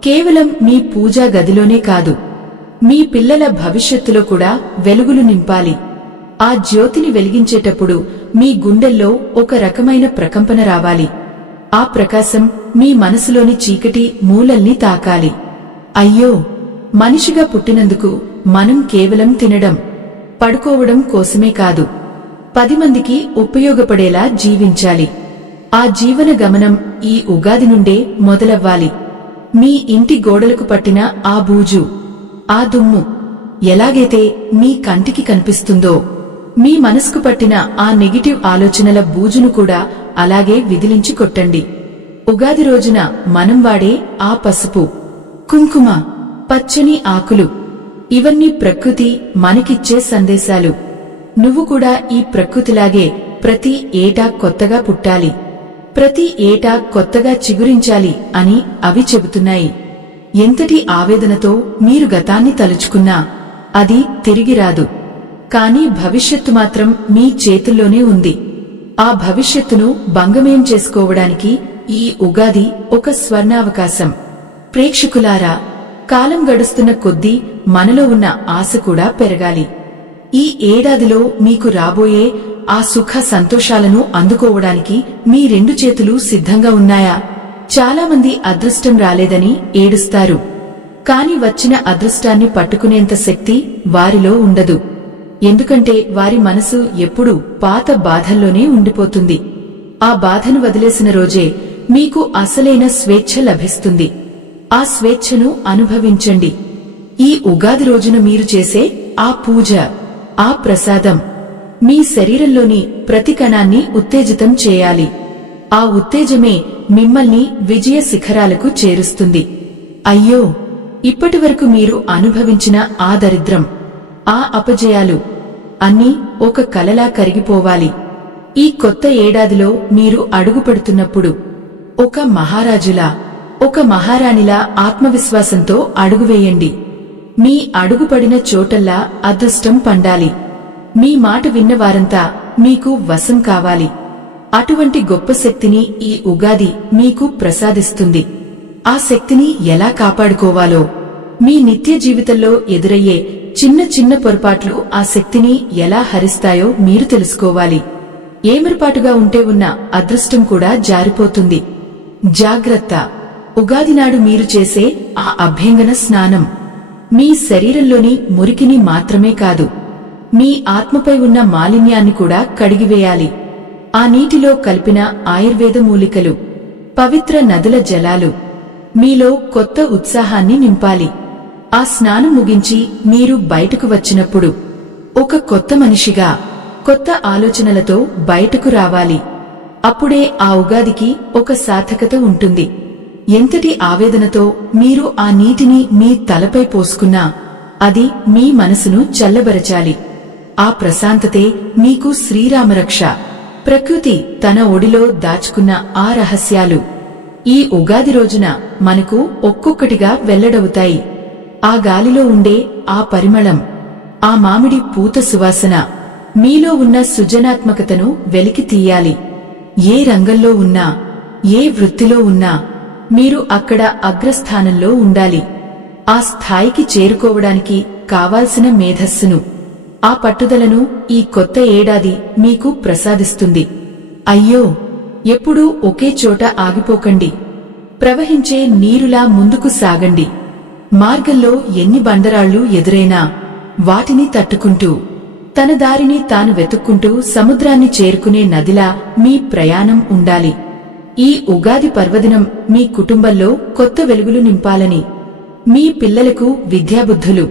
కేవలం మీ పూజా గదిలోనే కాదు, మీ పిల్లల భవిష్యత్తులో కూడా వెలుగులు నింపాలి. ఆ జ్యోతిని వెలిగించేటప్పుడు మీ గుండెల్లో ఒక రకమైన ప్రకంపన రావాలి. ఆ ప్రకాశం మీ మనసులోని చీకటి మూలల్ని తాకాలి. అయ్యో, మనిషిగా పుట్టినందుకు మనం కేవలం తినడం, పడుకోవడం కోసమే కాదు, 10 మందికి ఉపయోగపడేలా జీవించాలి. ఆ జీవన గమనం ఈ ఉగాది నుండే మొదలవ్వాలి. మీ ఇంటి గోడలకు పట్టిన ఆ బూజు, ఆ దుమ్ము ఎలాగైతే మీ కంటికి కనిపిస్తుందో, మీ మనసుకు పట్టిన ఆ నెగిటివ్ ఆలోచనల బూజును కూడా అలాగే విదిలించి కొట్టండి. ఉగాది రోజున మనం వాడే ఆ పసుపు, కుంకుమ, పచ్చని ఆకులు, ఇవన్నీ ప్రకృతి మనకిచ్చే సందేశాలు. నువ్వు కూడా ఈ ప్రకృతిలాగే ప్రతి ఏటా కొత్తగా పుట్టాలి, ప్రతి ఏటా కొత్తగా చిగురించాలి అని అవి చెబుతున్నాయి. ఎంతటి ఆవేదనతో మీరు గతాన్ని తలుచుకున్నా అది తిరిగి రాదు. కానీ భవిష్యత్తు మాత్రం మీ చేతుల్లోనే ఉంది. ఆ భవిష్యత్తును భంగమేం చేసుకోవడానికి ఈ ఉగాది ఒక స్వర్ణావకాశం. ప్రేక్షకులారా, కాలం గడుస్తున్న కొద్దీ మనలో ఉన్న ఆశ కూడా పెరగాలి. ఈ ఏడాదిలో మీకు రాబోయే ఆ సుఖ సంతోషాలను అందుకోవడానికి మీ 2 చేతులు సిద్ధంగా ఉన్నాయా? చాలామంది అదృష్టం రాలేదని ఏడుస్తారు. కాని వచ్చిన అదృష్టాన్ని పట్టుకునేంత శక్తి వారిలో ఉండదు. ఎందుకంటే వారి మనసు ఎప్పుడూ పాత బాధల్లోనే ఉండిపోతుంది. ఆ బాధను వదిలేసిన రోజే మీకు అసలైన స్వేచ్ఛ లభిస్తుంది. ఆ స్వేచ్ఛను అనుభవించండి. ఈ ఉగాది రోజున మీరు చేసే ఆ పూజ, ఆ ప్రసాదం మీ శరీరంలోని ప్రతి కణాన్ని ఉత్తేజితం చేయాలి. ఆ ఉత్తేజమే మిమ్మల్ని విజయ శిఖరాలకు చేరుస్తుంది. అయ్యో, ఇప్పటివరకు మీరు అనుభవించిన ఆ దరిద్రం, ఆ అపజయాలు అన్నీ ఒక కలలా కరిగిపోవాలి. ఈ కొత్త ఏడాదిలో మీరు అడుగుపెడుతున్నప్పుడు ఒక మహారాజులా, ఒక మహారాణిలా ఆత్మవిశ్వాసంతో అడుగువేయండి. మీ అడుగుపడిన చోటల్లా అదృష్టం పండాలి. మీ మాట విన్నవారంతా మీకు వశం కావాలి. అటువంటి గొప్ప శక్తిని ఈ ఉగాది మీకు ప్రసాదిస్తుంది. ఆ శక్తిని ఎలా కాపాడుకోవాలో, మీ నిత్య జీవితంలో ఎదురయ్యే చిన్న చిన్న పొరపాట్లు ఆ శక్తిని ఎలా హరిస్తాయో మీరు తెలుసుకోవాలి. ఏమరపాటుగా ఉంటే ఉన్న అదృష్టం కూడా జారిపోతుంది. జాగ్రత్త! ఉగాది నాడు మీరు చేసే ఆ అభ్యంగన స్నానం మీ శరీరంలోని మురికిని మాత్రమే కాదు, మీ ఆత్మపై ఉన్న మాలిన్యాన్ని కూడా కడిగివేయాలి. ఆ నీటిలో కలిపిన ఆయుర్వేద మూలికలు, పవిత్ర నదుల జలాలు మీలో కొత్త ఉత్సాహాన్ని నింపాలి. ఆ స్నానం ముగించి మీరు బయటకు వచ్చినప్పుడు ఒక కొత్త మనిషిగా, కొత్త ఆలోచనలతో బయటకు రావాలి. అప్పుడే ఆ ఉగాదికి ఒక సార్థకత ఉంటుంది. ఎంతటి ఆవేదనతో మీరు ఆ నీటిని మీ తలపై పోసుకున్నా అది మీ మనసును చల్లబరచాలి. ఆ ప్రశాంతతే మీకు శ్రీరామరక్ష. ప్రకృతి తన ఒడిలో దాచుకున్న ఆ రహస్యాలు ఈ ఉగాది రోజున మనకు ఒక్కొక్కటిగా వెల్లడవుతాయి. ఆ గాలిలో ఉండే ఆ పరిమళం, ఆ మామిడి పూత సువాసన మీలో ఉన్న సృజనాత్మకతను వెలికి తీయాలి. ఏ రంగంలో ఉన్నా, ఏ వృత్తిలో ఉన్నా మీరు అక్కడ అగ్రస్థానంలో ఉండాలి. ఆ స్థాయికి చేరుకోవడానికి కావాల్సిన మేధస్సును, ఆ పట్టుదలను ఈ కొత్త ఏడాది మీకు ప్రసాదిస్తుంది. అయ్యో, ఎప్పుడూ ఒకే చోట ఆగిపోకండి. ప్రవహించే నీరులా ముందుకు సాగండి. మార్గంలో ఎన్ని బండరాళ్లు ఎదురైనా వాటిని తట్టుకుంటూ, తన దారిని తాను వెతుక్కుంటూ సముద్రాన్ని చేరుకునే నదిలా మీ ప్రయాణం ఉండాలి. ఈ ఉగాది పర్వదినం మీ కుటుంబంలో కొత్త వెలుగులు నింపాలని, మీ పిల్లలకు విద్యాబుద్ధులు,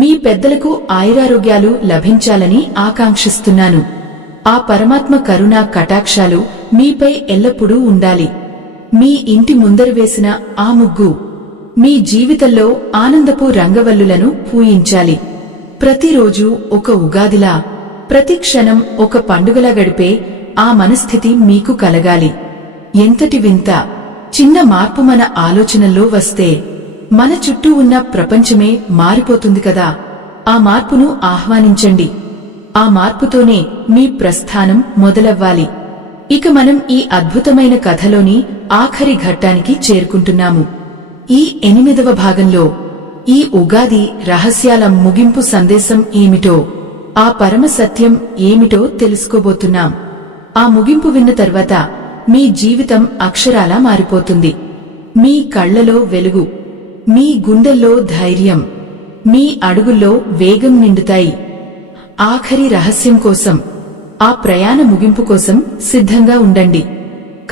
మీ పెద్దలకు ఆయురారోగ్యాలు లభించాలని ఆకాంక్షిస్తున్నాను. ఆ పరమాత్మ కరుణా కటాక్షాలు మీపై ఎల్లప్పుడూ ఉండాలి. మీ ఇంటి ముందర వేసిన ఆ ముగ్గు మీ జీవితంలో ఆనందపు రంగవల్లులను పూయించాలి. ప్రతిరోజు ఒక ఉగాదిలా, ప్రతి క్షణం ఒక పండుగలా గడిపే ఆ మనస్థితి మీకు కలగాలి. ఎంతటి వింత చిన్న మార్పు మన ఆలోచనల్లో వస్తే మన చుట్టూ ఉన్న ప్రపంచమే మారిపోతుంది కదా. ఆ మార్పును ఆహ్వానించండి. ఆ మార్పుతోనే మీ ప్రస్థానం మొదలవ్వాలి. ఇక మనం ఈ అద్భుతమైన కథలోని ఆఖరి ఘట్టానికి చేరుకుంటున్నాము. ఈ 8వ భాగంలో ఈ ఉగాది రహస్యాల ముగింపు సందేశం ఏమిటో, ఆ పరమ సత్యం ఏమిటో తెలుసుకోబోతున్నాం. ఆ ముగింపు విన్న తర్వాత మీ జీవితం అక్షరాలా మారిపోతుంది. మీ కళ్లలో వెలుగు, మీ గుండెల్లో ధైర్యం, మీ అడుగుల్లో వేగం నిండుతాయి. ఆఖరి రహస్యం కోసం, ఆ ప్రయాణ ముగింపు కోసం సిద్ధంగా ఉండండి.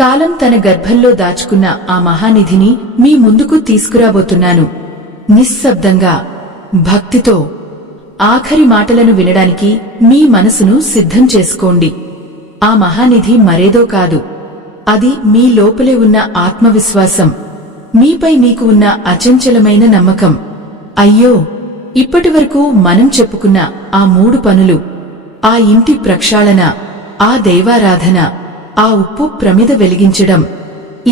కాలం తన గర్భంలో దాచుకున్న ఆ మహానిధిని మీ ముందుకు తీసుకురాబోతున్నాను. నిశ్శబ్దంగా, భక్తితో ఆఖరి మాటలను వినడానికి మీ మనసును సిద్ధం చేసుకోండి. ఆ మహానిధి మరేదో కాదు, అది మీ లోపలే ఉన్న ఆత్మవిశ్వాసం, మీపై మీకు ఉన్న అచంచలమైన నమ్మకం. అయ్యో, ఇప్పటివరకు మనం చెప్పుకున్న ఆ 3 పనులు, ఆ ఇంటి ప్రక్షాళన, ఆ దైవారాధన, ఆ ఉప్పు ప్రమిద వెలిగించడం,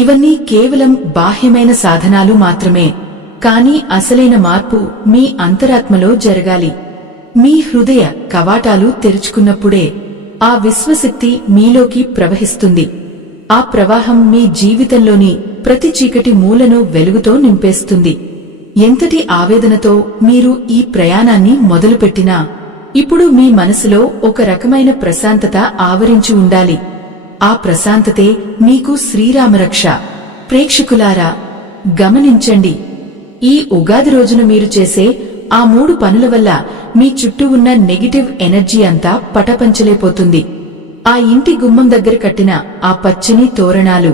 ఇవన్నీ కేవలం బాహ్యమైన సాధనాలు మాత్రమే. కానీ అసలైన మార్పు మీ అంతరాత్మలో జరగాలి. మీ హృదయ కవాటాలు తెరుచుకున్నప్పుడే ఆ విశ్వశక్తి మీలోకి ప్రవహిస్తుంది. ఆ ప్రవాహం మీ జీవితంలోని ప్రతి చీకటి మూలను వెలుగుతో నింపేస్తుంది. ఎంతటి ఆవేదనతో మీరు ఈ ప్రయాణాన్ని మొదలుపెట్టినా ఇప్పుడు మీ మనసులో ఒక రకమైన ప్రశాంతత ఆవరించి ఉండాలి. ఆ ప్రశాంతతే మీకు శ్రీరామరక్ష. ప్రేక్షకులారా, గమనించండి, ఈ ఉగాది రోజున మీరు చేసే ఆ 3 పనుల వల్ల మీ చుట్టూ ఉన్న నెగిటివ్ ఎనర్జీ అంతా పటపంచలేపోతుంది. ఆ ఇంటి గుమ్మం దగ్గర కట్టిన ఆ పచ్చని తోరణాలు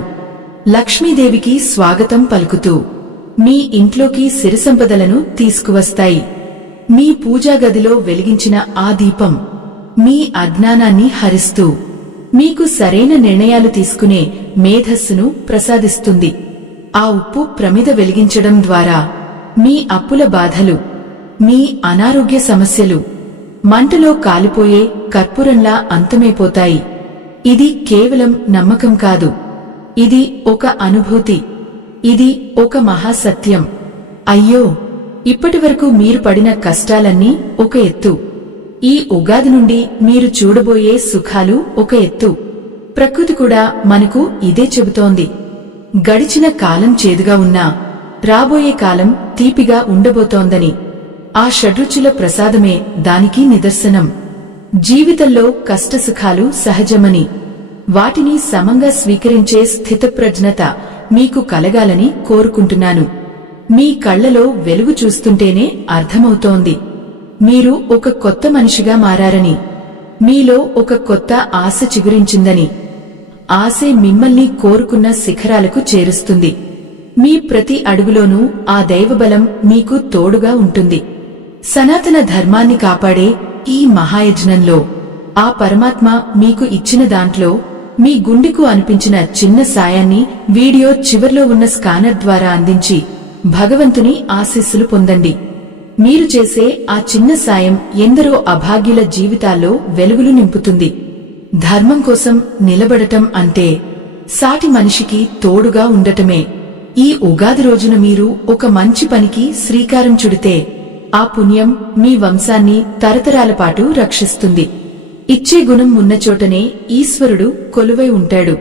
లక్ష్మీదేవికి స్వాగతం పలుకుతూ మీ ఇంట్లోకి సిరిసంపదలను తీసుకువస్తాయి. మీ పూజాగదిలో వెలిగించిన ఆ దీపం మీ అజ్ఞానాన్ని హరిస్తూ మీకు సరైన నిర్ణయాలు తీసుకునే మేధస్సును ప్రసాదిస్తుంది. ఆ ఉప్పు ప్రమిద వెలిగించడం ద్వారా మీ అప్పుల బాధలు, మీ అనారోగ్య సమస్యలు మంటలో కాలిపోయే కర్పూరంలా అంతమైపోతాయి. ఇది కేవలం నమ్మకం కాదు, ఇది ఒక అనుభూతి, ఇది ఒక మహాసత్యం. అయ్యో, ఇప్పటివరకు మీరు పడిన కష్టాలన్నీ ఒక ఎత్తు. ఈ ఉగాది నుండి మీరు చూడబోయే సుఖాలు ఒక ఎత్తు. ప్రకృతి కూడా మనకు ఇదే చెబుతోంది. గడిచిన కాలం చేదుగా ఉన్నా రాబోయే కాలం తీపిగా ఉండబోతోందని. ఆ షడ్రుచుల ప్రసాదమే దానికి నిదర్శనం. జీవితంలో కష్టసుఖాలు సహజమని, వాటిని సమంగా స్వీకరించే స్థితప్రజ్ఞత మీకు కలగాలని కోరుకుంటున్నాను. మీ కళ్లలో వెలుగు చూస్తుంటేనే అర్థమవుతోంది మీరు ఒక కొత్త మనిషిగా మారారని, మీలో ఒక కొత్త ఆశ చిగురించిందని. ఆశే మిమ్మల్ని కోరుకున్న శిఖరాలకు చేరుస్తుంది. మీ ప్రతి అడుగులోనూ ఆ దైవబలం మీకు తోడుగా ఉంటుంది. సనాతన ధర్మాన్ని కాపాడే ఈ మహాయజ్ఞంలో ఆ పరమాత్మ మీకు ఇచ్చిన దాంట్లో మీ గుండెకు అనిపించిన చిన్న సాయాన్ని వీడియో చివర్లో ఉన్న స్కానర్ ద్వారా అందించి భగవంతుని ఆశీస్సులు పొందండి. మీరు చేసే ఆ చిన్న సాయం ఎందరో అభాగ్యుల జీవితాల్లో వెలుగులు నింపుతుంది. ధర్మం కోసం నిలబడటం అంటే సాటి మనిషికి తోడుగా ఉండటమే. ఈ ఉగాది రోజున మీరు ఒక మంచి పనికి శ్రీకారం చుడితే ఆ పుణ్యం మీ వంశాన్ని తరతరాల పాటు రక్షిస్తుంది. ఇచ్చే గుణం ఉన్నచోటనే ఈశ్వరుడు కొలువై ఉంటాడు.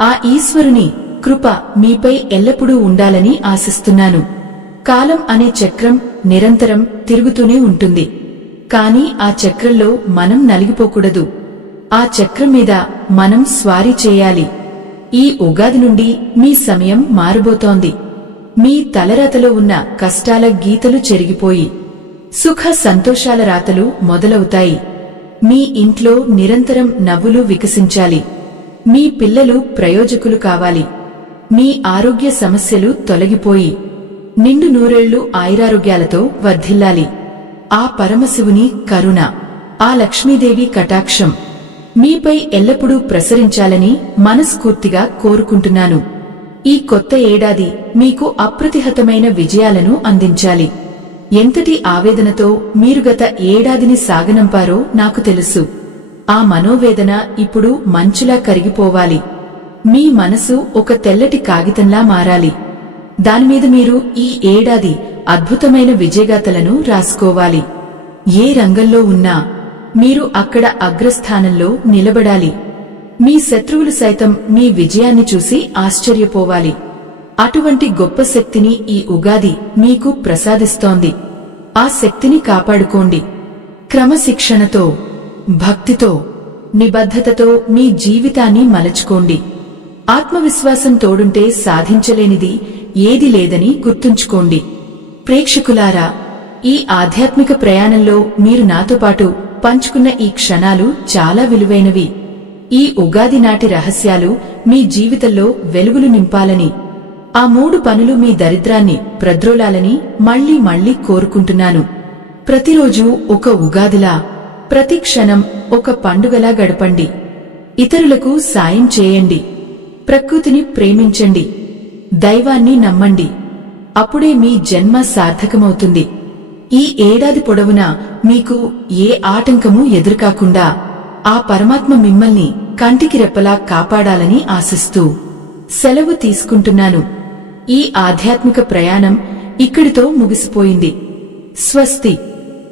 ఆ ఈశ్వరుని కృప మీపై ఎల్లప్పుడూ ఉండాలని ఆశిస్తున్నాను. కాలం అనే చక్రం నిరంతరం తిరుగుతూనే ఉంటుంది. కాని ఆ చక్రంలో మనం నలిగిపోకూడదు. ఆ చక్రం మీద మనం స్వారీ చేయాలి. ఈ ఉగాది నుండి మీ సమయం మారబోతోంది. మీ తలరాతలో ఉన్న కష్టాల గీతలు చెరిగిపోయి సుఖ సంతోషాల రాతలు మొదలవుతాయి. మీ ఇంట్లో నిరంతరం నవ్వులు వికసించాలి. మీ పిల్లలు ప్రయోజకులు కావాలి. మీ ఆరోగ్య సమస్యలు తొలగిపోయి నిండు నూరేళ్లు ఆయురారోగ్యాలతో వర్ధిల్లాలి. ఆ పరమశివుని కరుణ, ఆ లక్ష్మీదేవి కటాక్షం మీపై ఎల్లప్పుడూ ప్రసరించాలని మనస్ఫూర్తిగా కోరుకుంటున్నాను. ఈ కొత్త ఏడాది మీకు అప్రతిహతమైన విజయాలను అందించాలి. ఎంతటి ఆవేదనతో మీరు గత ఏడాదిని సాగనంపారో నాకు తెలుసు. ఆ మనోవేదన ఇప్పుడు మంచులా కరిగిపోవాలి. మీ మనసు ఒక తెల్లటి కాగితంలా మారాలి. దానిమీద మీరు ఈ ఏడాది అద్భుతమైన విజయగాథలను రాసుకోవాలి. ఏ రంగంలో ఉన్నా మీరు అక్కడ అగ్రస్థానంలో నిలబడాలి. మీ శత్రువులు సైతం మీ విజయాన్ని చూసి ఆశ్చర్యపోవాలి. అటువంటి గొప్ప శక్తిని ఈ ఉగాది మీకు ప్రసాదిస్తోంది. ఆ శక్తిని కాపాడుకోండి. క్రమశిక్షణతో, భక్తితో, నిబద్ధతతో మీ జీవితాన్ని మలచుకోండి. ఆత్మవిశ్వాసం తోడుంటే సాధించలేనిది ఏది లేదని గుర్తుంచుకోండి. ప్రేక్షకులారా, ఈ ఆధ్యాత్మిక ప్రయాణంలో మీరు నాతో పాటు పంచుకున్న ఈ క్షణాలు చాలా విలువైనవి. ఈ ఉగాది నాటి రహస్యాలు మీ జీవితంలో వెలుగులు నింపాలని, ఆ 3 పనులు మీ దరిద్రాన్ని ప్రద్రోలాలని మళ్లీ మళ్లీ కోరుకుంటున్నాను. ప్రతిరోజూ ఒక ఉగాదిలా, ప్రతి క్షణం ఒక పండుగలా గడపండి. ఇతరులకు సాయం చేయండి. ప్రకృతిని ప్రేమించండి. దైవాన్ని నమ్మండి. అప్పుడే మీ జన్మ సార్థకమవుతుంది. ఈ ఏడాది పొడవునా మీకు ఏ ఆటంకమూ ఎదురుకాకుండా ఆ పరమాత్మ మిమ్మల్ని కంటికి రెప్పలా కాపాడాలని ఆశిస్తూ సెలవు తీసుకుంటున్నాను. ఈ ఆధ్యాత్మిక ప్రయాణం ఇక్కడితో ముగిసిపోయింది. స్వస్తి.